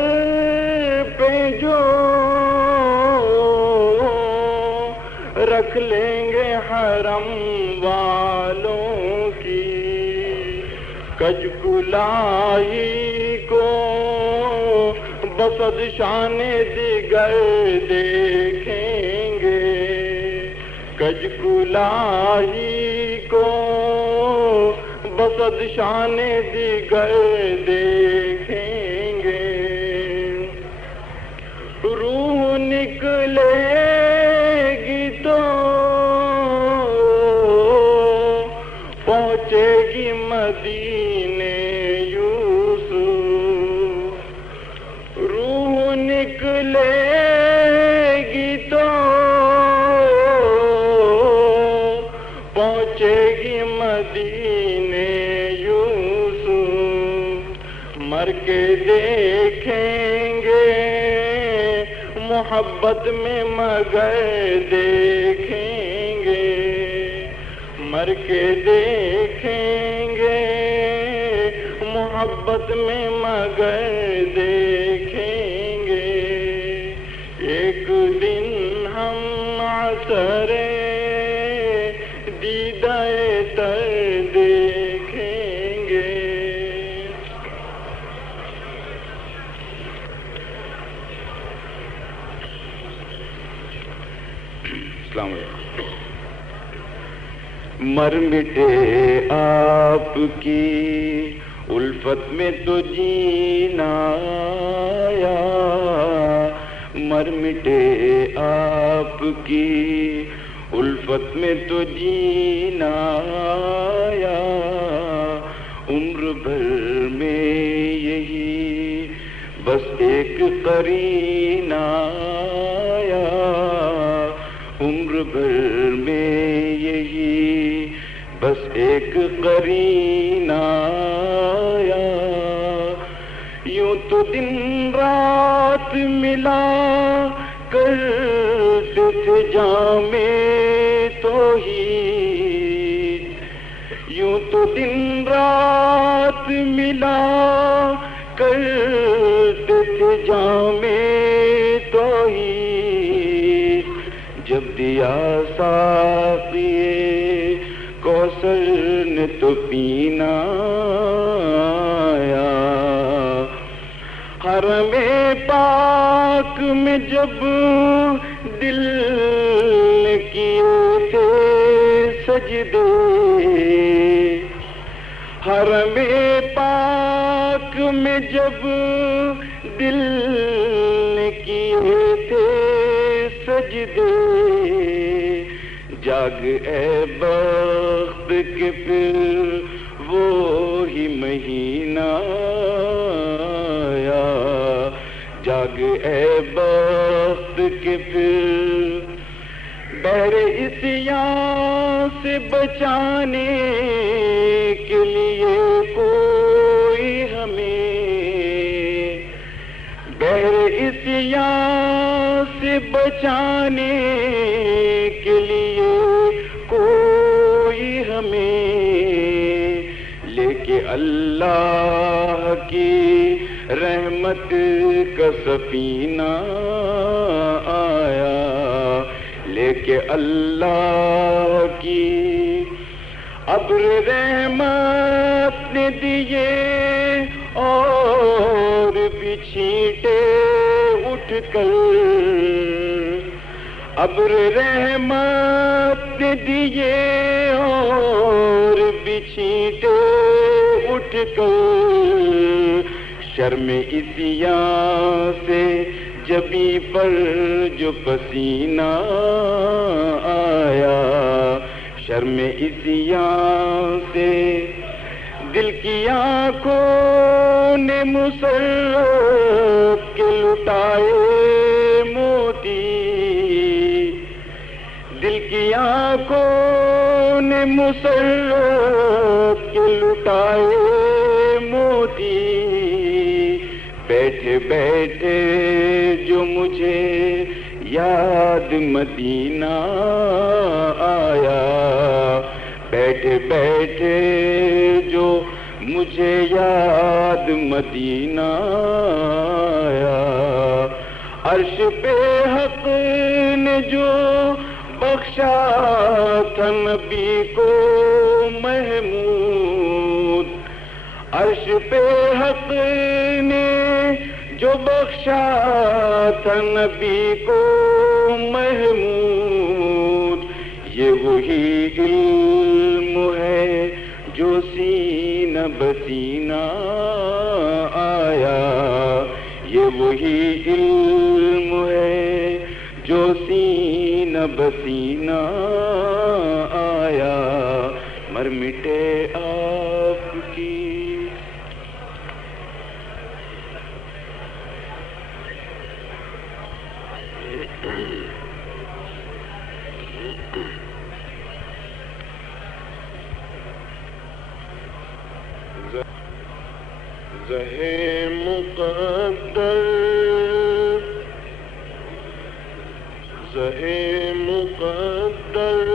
پہ جو رکھ لیں گے حرم والوں کی، کج کلاہی کو بسد شان دیگر دیکھیں گے، کج کلاہی کو بسد شان دیگر دیکھیں گے، روح نکلے گی تو پہنچے گی مدینے یوسف، روح نکلے گی تو پہنچے گی مدینے یوسف، مر کے دیکھیں گے محبت میں مگر دیکھیں گے، مر کے دیکھیں گے محبت میں مگر دیکھیں گے، ایک دن ہم عصر دیدہ تر دیکھیں گے۔ السلام علیکم۔ مر مٹے آپ کی الفت میں تو جینا آیا، مر مٹے آپ کی الفت میں تو جینا آیا، عمر بھر میں یہی بس ایک قرینہ آیا، عمر بھر میں یہی بس ایک قرینہ آیا، یوں تو دن رات ملا کرتے تھے جام توحید، یوں تو دن رات ملا کرتے تھے جام توحید، جب دیا ساقیے کوثر نے تو پینا آیا، حرم پاک میں جب دل کیے تھے سجدے، حرم پاک میں جب دل کیے تھے سجدے، جاگ اے بخت کے پھر وہی مہینہ آیا، جاگ اے بخت کے پھر بحر عصیان سے بچانے کے لیے کوئی ہمیں، بحر عصیان سے بچانے کے لیے کوئی ہمیں، لے کے اللہ کی رحمت کا سفینہ آیا، لے کے اللہ کی ابر رحمت نے دیے اور بھی چھینٹے اٹھ کر، ابر رحمت نے دیے اور بھی چھینٹے اٹھ کر، شرم عصیان سے جبیں پر جو پسینہ آیا، شرم عصیان سے دل کی آنکھوں نے مسرت کے لٹائے موتی، دل کی آنکھوں نے مسرت کے لٹائے موتی، بیٹھے بیٹھے جو مجھے یاد مدینہ آیا، بیٹھے بیٹھے جو مجھے یاد مدینہ آیا، عرش پہ حق نے جو بخش بخشا تھا نبی کو محمود، عرش پہ حق نے جو بخشا تھا نبی کو محمود، یہ وہی علم ہے جو سینہ بسینہ آیا، یہ وہی علم ہے جو سینہ بسینہ آیا، مر مٹے آپ کی زہے مقدر، زہے مقدر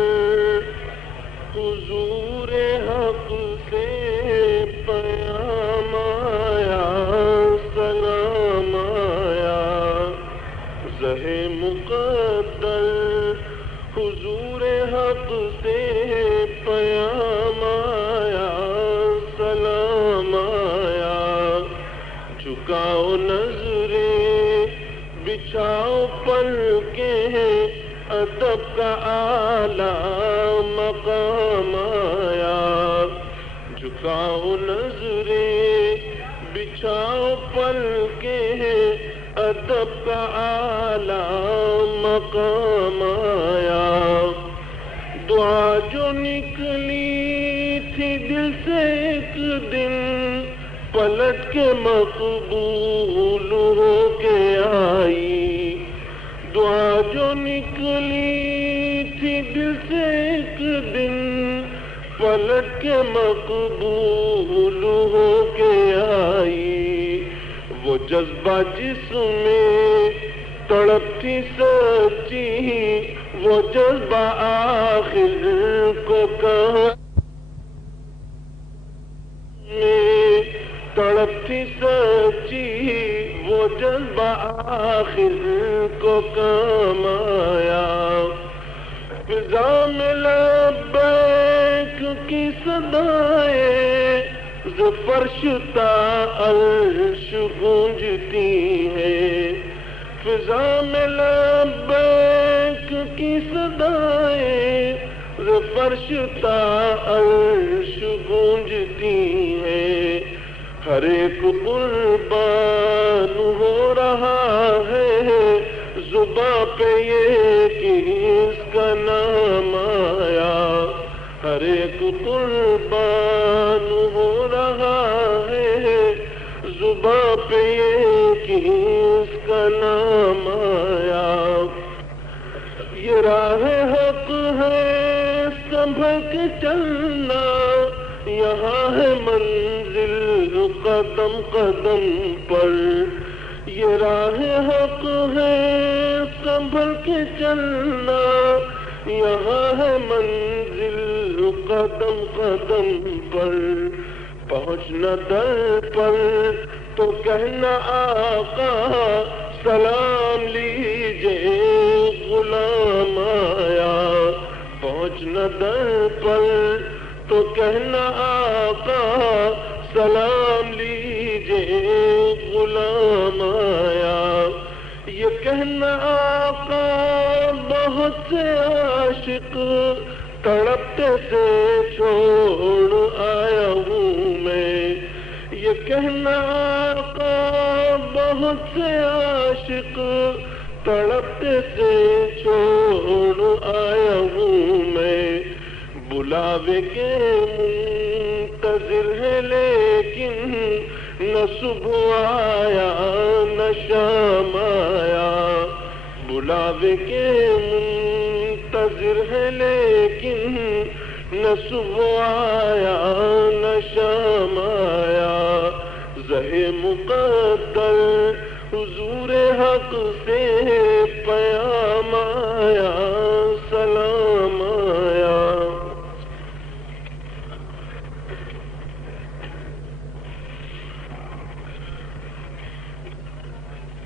حضور حق سے پیام آیا، سلام آیا، زہے مقدر حضور حق سے پیام آیا، سلام آیا، جھکاؤ نظریں بچھاؤ پلکیں، ادب کا اعلیٰ مقام آیا، جھکاؤ نظریں بچھاؤ پلکیں، ادب کا اعلیٰ مقام آیا، دعا جو نکلی تھی دل سے ایک دن، پلٹ کے مقبول ہو کے آئی، دعا جو نکلی تھی دل سے ایک دن، پلٹ کے مقبول ہو کے آئی، وہ جذبہ جس میں تڑپ تھی سچی، وہ جذبہ آخر کو کہاں تڑپ تھی سچی، وہ جذبہ آخر کو کام آیا، فضا میں لبیک کی صدائیں ز فرش تا عرش گونجتی ہیں، فضا میں لبیک کی صدائیں ز فرش تا عرش گونجتی ہیں، ہر ایک قربان ہو رہا ہے زباں پہ یہ کہ اس کا نام آیا، ہر ایک قربان ہو رہا ہے زباں پہ یہ کہ اس کا نام آیا، یہ راہ حق ہے سنبھل کے چلنا، یہاں ہے منزل قدم قدم پر، یہ راہ حق ہے سنبھل کے چلنا، یہاں ہے منزل قدم قدم پر، پہنچنا در پر تو کہنا آقا سلام لیجئے غلام آیا، پہنچنا در پر تو کہنا آقا سلام لیجئے غلام آیا، یہ کہنا آقا بہت سے عاشق تڑپتے سے چھوڑ آیا ہوں میں، یہ کہنا آقا بہت سے عاشق تڑپتے سے چھوڑ آیا ہوں میں، بلاوے کے منتظر ہے لیکن نہ صبح آیا نہ شام آیا، بلاوے کے منتظر ہے لیکن نہ صبح آیا نہ شام آیا، زہے مقدر حضور حق سے پیام آیا، سلام آیا،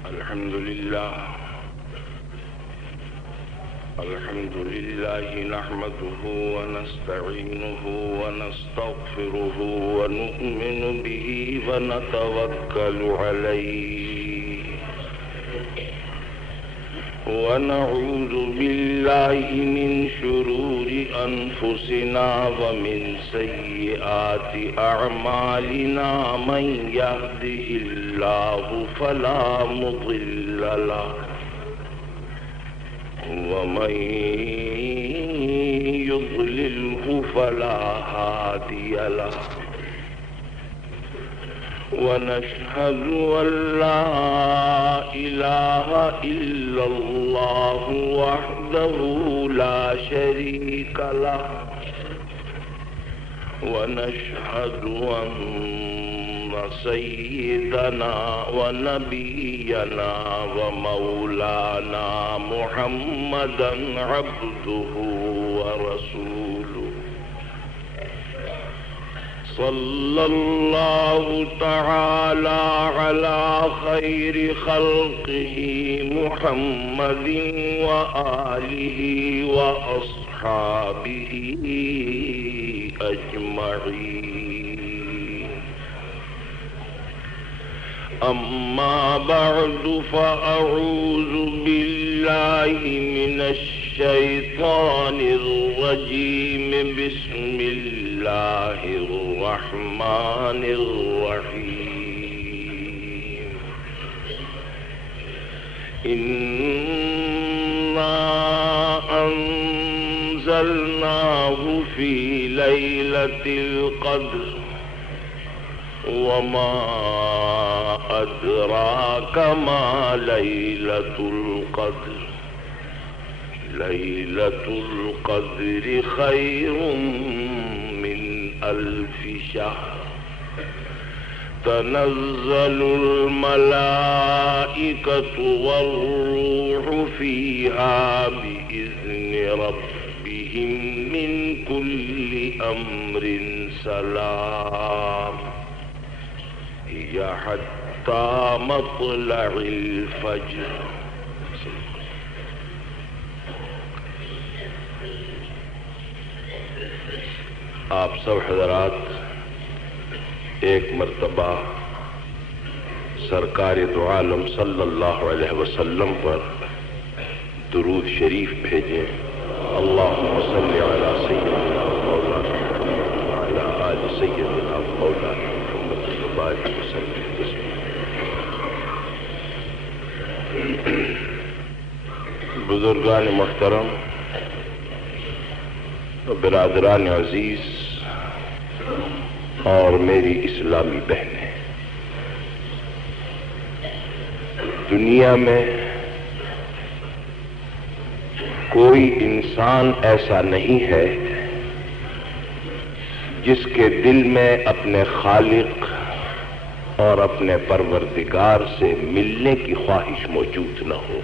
الحمد للہ نحمده ونستعينه ونستغفره ونؤمن به ونتوكل عليه ونعوذ بالله من شرور أنفسنا ومن سيئات أعمالنا من يهده الله فلا مضل له ومن يضلله فلا هادي له ونشهد أن لا إله إلا الله وحده لا شريك له ونشهد أن سيدنا ونبينا ومولانا محمدا عبده ورسوله صلى الله تعالى على خير خلقه محمد وآله وأصحابه أجمعين أما بعد فأعوذ بالله من الشيطان الرجيم بسم الله الرحمن الرحيم إنا أنزلناه في ليلة القدر وما أدراك ما ليلة القدر ليلة القدر خير من 1000 شهر تنزل الملائكة والروح فيها بإذن ربهم من كل أمر سلام هي حتى مطلع الفجر. آپ سب حضرات ایک مرتبہ سرکار دو عالم صلی اللہ علیہ وسلم پر درود شریف بھیجیں. اللہم صلی علی سیدنا مولانا وعلی آل سیدنا مولانا محمد وبارک وسلم. بزرگان محترم، برادران عزیز اور میری اسلامی بہنیں، دنیا میں کوئی انسان ایسا نہیں ہے جس کے دل میں اپنے خالق اور اپنے پروردگار سے ملنے کی خواہش موجود نہ ہو.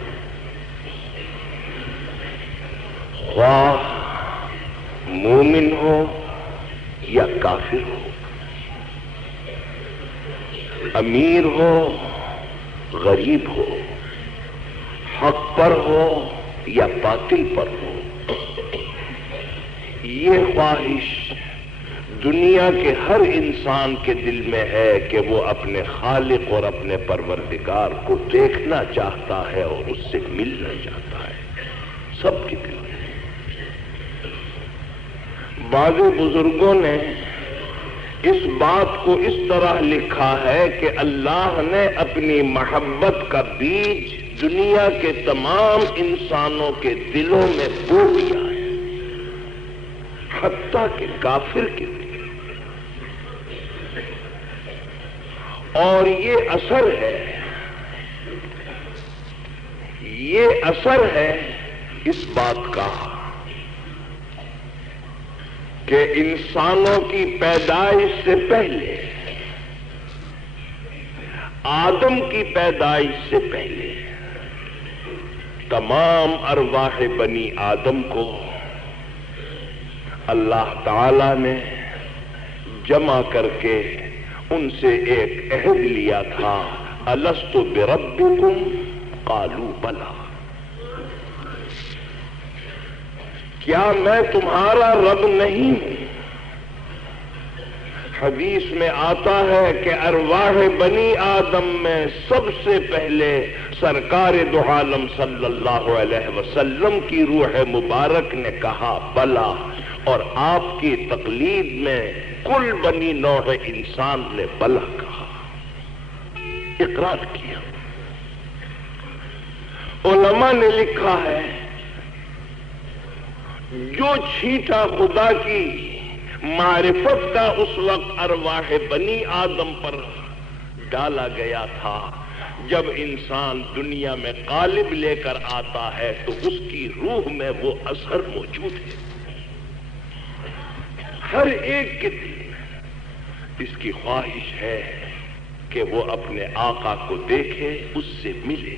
خواہ مومن ہو یا کافر ہو، امیر ہو غریب ہو، حق پر ہو یا باطل پر ہو، یہ خواہش دنیا کے ہر انسان کے دل میں ہے کہ وہ اپنے خالق اور اپنے پروردگار کو دیکھنا چاہتا ہے اور اس سے ملنا چاہتا ہے. سب کے دل میں. بعض بزرگوں نے اس بات کو اس طرح لکھا ہے کہ اللہ نے اپنی محبت کا بیج دنیا کے تمام انسانوں کے دلوں میں بو دیا ہے، حتیٰ کہ کافر کے دل. اور یہ اثر ہے اس بات کا کہ انسانوں کی پیدائش سے پہلے، آدم کی پیدائش سے پہلے، تمام ارواح بنی آدم کو اللہ تعالی نے جمع کر کے ان سے ایک عہد لیا تھا. الست بربکم قالوا بلا. کیا میں تمہارا رب نہیں ہوں؟ حدیث میں آتا ہے کہ ارواح بنی آدم میں سب سے پہلے سرکار دو عالم صلی اللہ علیہ وسلم کی روح مبارک نے کہا بلا، اور آپ کی تقلید میں کل بنی نوع انسان نے بلا کہا، اقرار کیا۔ علماء نے لکھا ہے جو چھینٹا خدا کی معرفت کا اس وقت ارواح بنی آدم پر ڈالا گیا تھا، جب انسان دنیا میں قالب لے کر آتا ہے تو اس کی روح میں وہ اثر موجود ہے۔ ہر ایک کے دل میں اس کی خواہش ہے کہ وہ اپنے آقا کو دیکھے، اس سے ملے،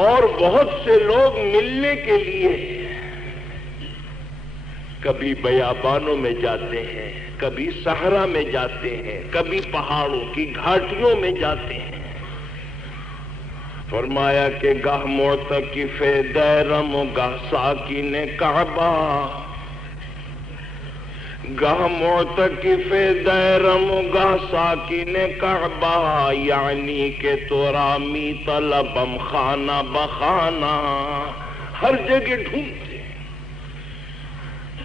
اور بہت سے لوگ ملنے کے لیے کبھی بیابانوں میں جاتے ہیں، کبھی صحرا میں جاتے ہیں، کبھی پہاڑوں کی گھاٹیوں میں جاتے ہیں۔ فرمایا کہ گاہ معتکف دیرم و گاہ ساکن کعبہ، گاہ معتکف دیرم و گاہ ساکن کعبہ، یعنی کہ تو رامی طلبم خانہ بخانہ، ہر جگہ ڈھونڈتے۔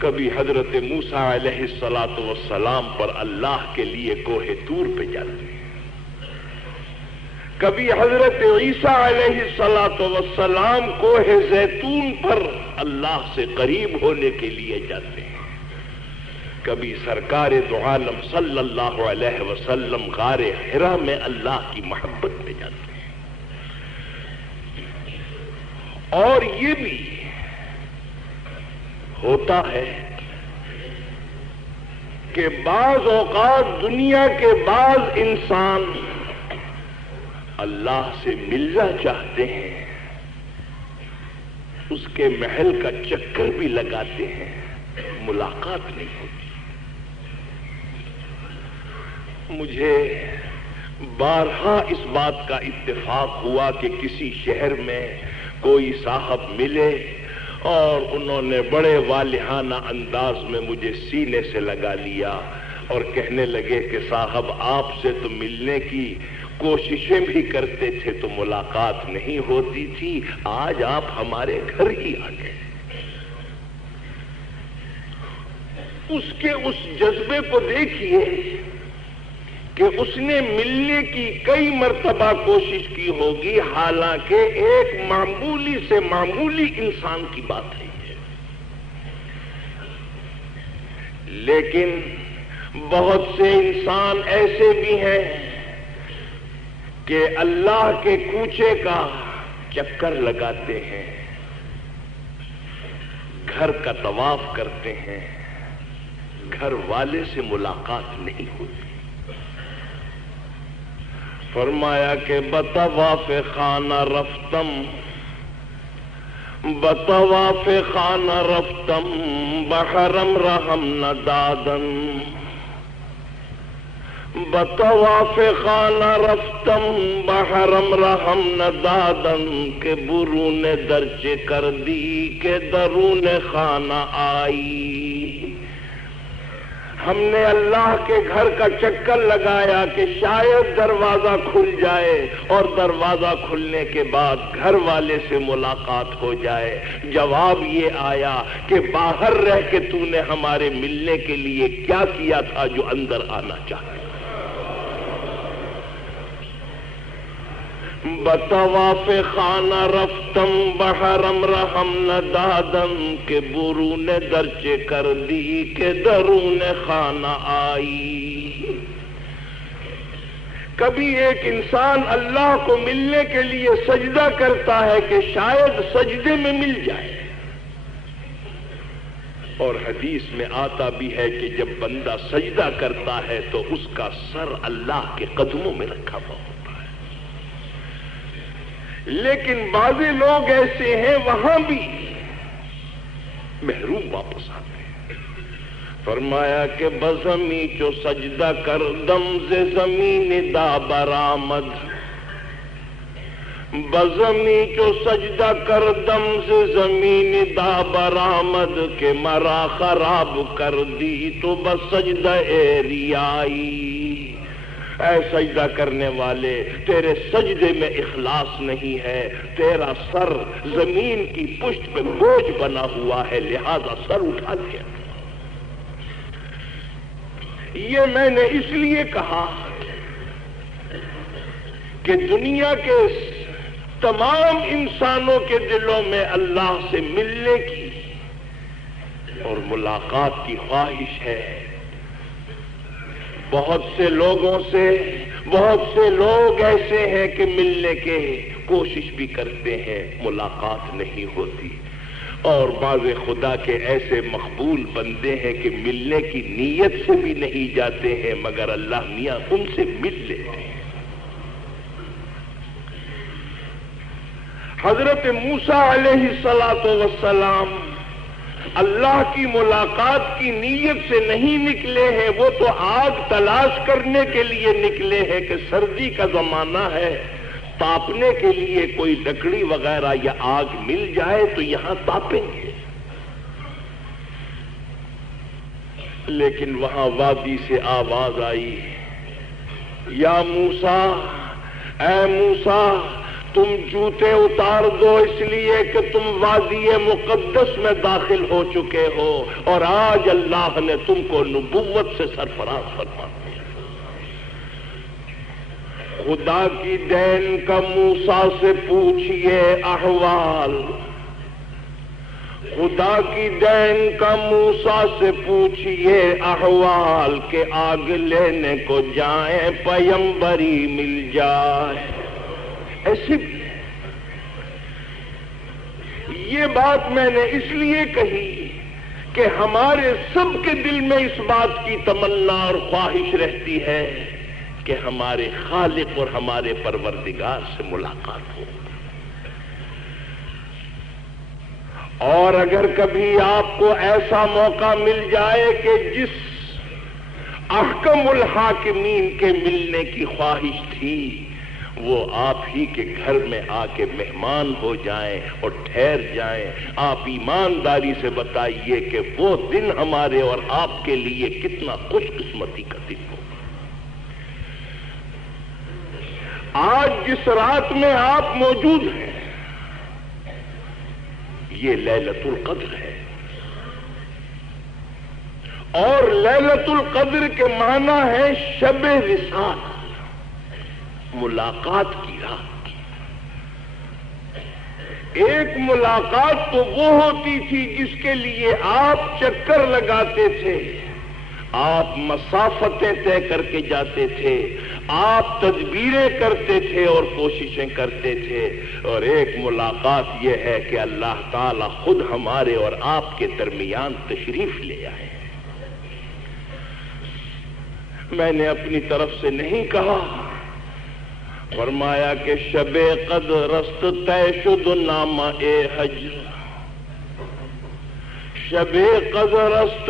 کبھی حضرت موسیٰ علیہ السلام پر اللہ کے لیے کوہ طور پہ جاتے ہیں، کبھی حضرت عیسیٰ علیہ السلام کوہ زیتون پر اللہ سے قریب ہونے کے لیے جاتے ہیں، کبھی سرکار دو عالم صلی اللہ علیہ وسلم غار حرا میں اللہ کی محبت میں جاتے ہیں۔ اور یہ بھی ہوتا ہے کہ بعض اوقات دنیا کے بعض انسان اللہ سے ملنا چاہتے ہیں، اس کے محل کا چکر بھی لگاتے ہیں، ملاقات نہیں ہوتی۔ مجھے بارہا اس بات کا اتفاق ہوا کہ کسی شہر میں کوئی صاحب ملے اور انہوں نے بڑے والہانہ انداز میں مجھے سینے سے لگا لیا اور کہنے لگے کہ صاحب آپ سے تو ملنے کی کوششیں بھی کرتے تھے تو ملاقات نہیں ہوتی تھی، آج آپ ہمارے گھر ہی آ گئے۔ اس کے اس جذبے کو دیکھیے کہ اس نے ملنے کی کئی مرتبہ کوشش کی ہوگی، حالانکہ ایک معمولی سے معمولی انسان کی بات ہے، لیکن بہت سے انسان ایسے بھی ہیں کہ اللہ کے کوچے کا چکر لگاتے ہیں، گھر کا طواف کرتے ہیں، گھر والے سے ملاقات نہیں ہوتی۔ فرمایا کہ بطواف خانہ رفتم، بطواف خانہ رفتم بحرم رحم ندادن، بطواف خانہ رفتم بحرم رحم ندادن، کہ برون درچے کر دی کہ درون خانہ آئی۔ ہم نے اللہ کے گھر کا چکر لگایا کہ شاید دروازہ کھل جائے، اور دروازہ کھلنے کے بعد گھر والے سے ملاقات ہو جائے۔ جواب یہ آیا کہ باہر رہ کے تو نے ہمارے ملنے کے لیے کیا کیا تھا جو اندر آنا چاہتا۔ بطواف خانہ رفتم بحرم رحم ندادن، کہ برون درچے کر دی کہ درون خانہ آئی۔ کبھی ایک انسان اللہ کو ملنے کے لیے سجدہ کرتا ہے کہ شاید سجدے میں مل جائے، اور حدیث میں آتا بھی ہے کہ جب بندہ سجدہ کرتا ہے تو اس کا سر اللہ کے قدموں میں رکھا ہوا ہوتا ہے۔ لیکن بعض لوگ ایسے ہیں وہاں بھی محروم واپس آتے ہیں۔ فرمایا کہ بزمی چو سجدہ کر دم ز زمین دا برآمد، بزمی چو سجدہ کردم سے زمین دا برآمد کے مرا خراب کر دی تو بس سجدہ ریائی۔ اے سجدہ کرنے والے، تیرے سجدے میں اخلاص نہیں ہے، تیرا سر زمین کی پشت پہ بوجھ بنا ہوا ہے، لہذا سر اٹھا دیا۔ یہ میں نے اس لیے کہا کہ دنیا کے تمام انسانوں کے دلوں میں اللہ سے ملنے کی اور ملاقات کی خواہش ہے۔ بہت سے لوگ ایسے ہیں کہ ملنے کے کوشش بھی کرتے ہیں، ملاقات نہیں ہوتی، اور بعض خدا کے ایسے مقبول بندے ہیں کہ ملنے کی نیت سے بھی نہیں جاتے ہیں، مگر اللہ میاں ان سے مل لیتے ہیں۔ حضرت موسیٰ علیہ السلام اللہ کی ملاقات کی نیت سے نہیں نکلے ہیں، وہ تو آگ تلاش کرنے کے لیے نکلے ہیں کہ سردی کا زمانہ ہے، تاپنے کے لیے کوئی لکڑی وغیرہ یا آگ مل جائے تو یہاں تاپیں گے۔ لیکن وہاں وادی سے آواز آئی، یا موسیٰ، اے موسیٰ، تم جوتے اتار دو اس لیے کہ تم وادی مقدس میں داخل ہو چکے ہو، اور آج اللہ نے تم کو نبوت سے سرفراز فرما دیا۔ خدا کی دین کا موسیٰ سے پوچھئے احوال، خدا کی دین کا موسیٰ سے پوچھئے احوال، کہ آگ لینے کو جائیں پیمبری مل جائے۔ ایسی یہ بات میں نے اس لیے کہی کہ ہمارے سب کے دل میں اس بات کی تمنا اور خواہش رہتی ہے کہ ہمارے خالق اور ہمارے پروردگار سے ملاقات ہو۔ اور اگر کبھی آپ کو ایسا موقع مل جائے کہ جس احکم الحاکمین کے ملنے کی خواہش تھی، وہ آپ ہی کے گھر میں آ کے مہمان ہو جائیں اور ٹھہر جائیں، آپ ایمانداری سے بتائیے کہ وہ دن ہمارے اور آپ کے لیے کتنا خوش قسمتی کا دن ہو۔ آج جس رات میں آپ موجود ہیں یہ لیلۃ القدر ہے، اور لیلۃ القدر کے معنی ہے شب وصال، ملاقات کی رات۔ ایک ملاقات تو وہ ہوتی تھی جس کے لیے آپ چکر لگاتے تھے، آپ مسافتیں طے کر کے جاتے تھے، آپ تدبیریں کرتے تھے اور کوششیں کرتے تھے، اور ایک ملاقات یہ ہے کہ اللہ تعالی خود ہمارے اور آپ کے درمیان تشریف لے آئے۔ میں نے اپنی طرف سے نہیں کہا، فرمایا کہ شب قدر است طے شد نامہ ہجر، شب قدر است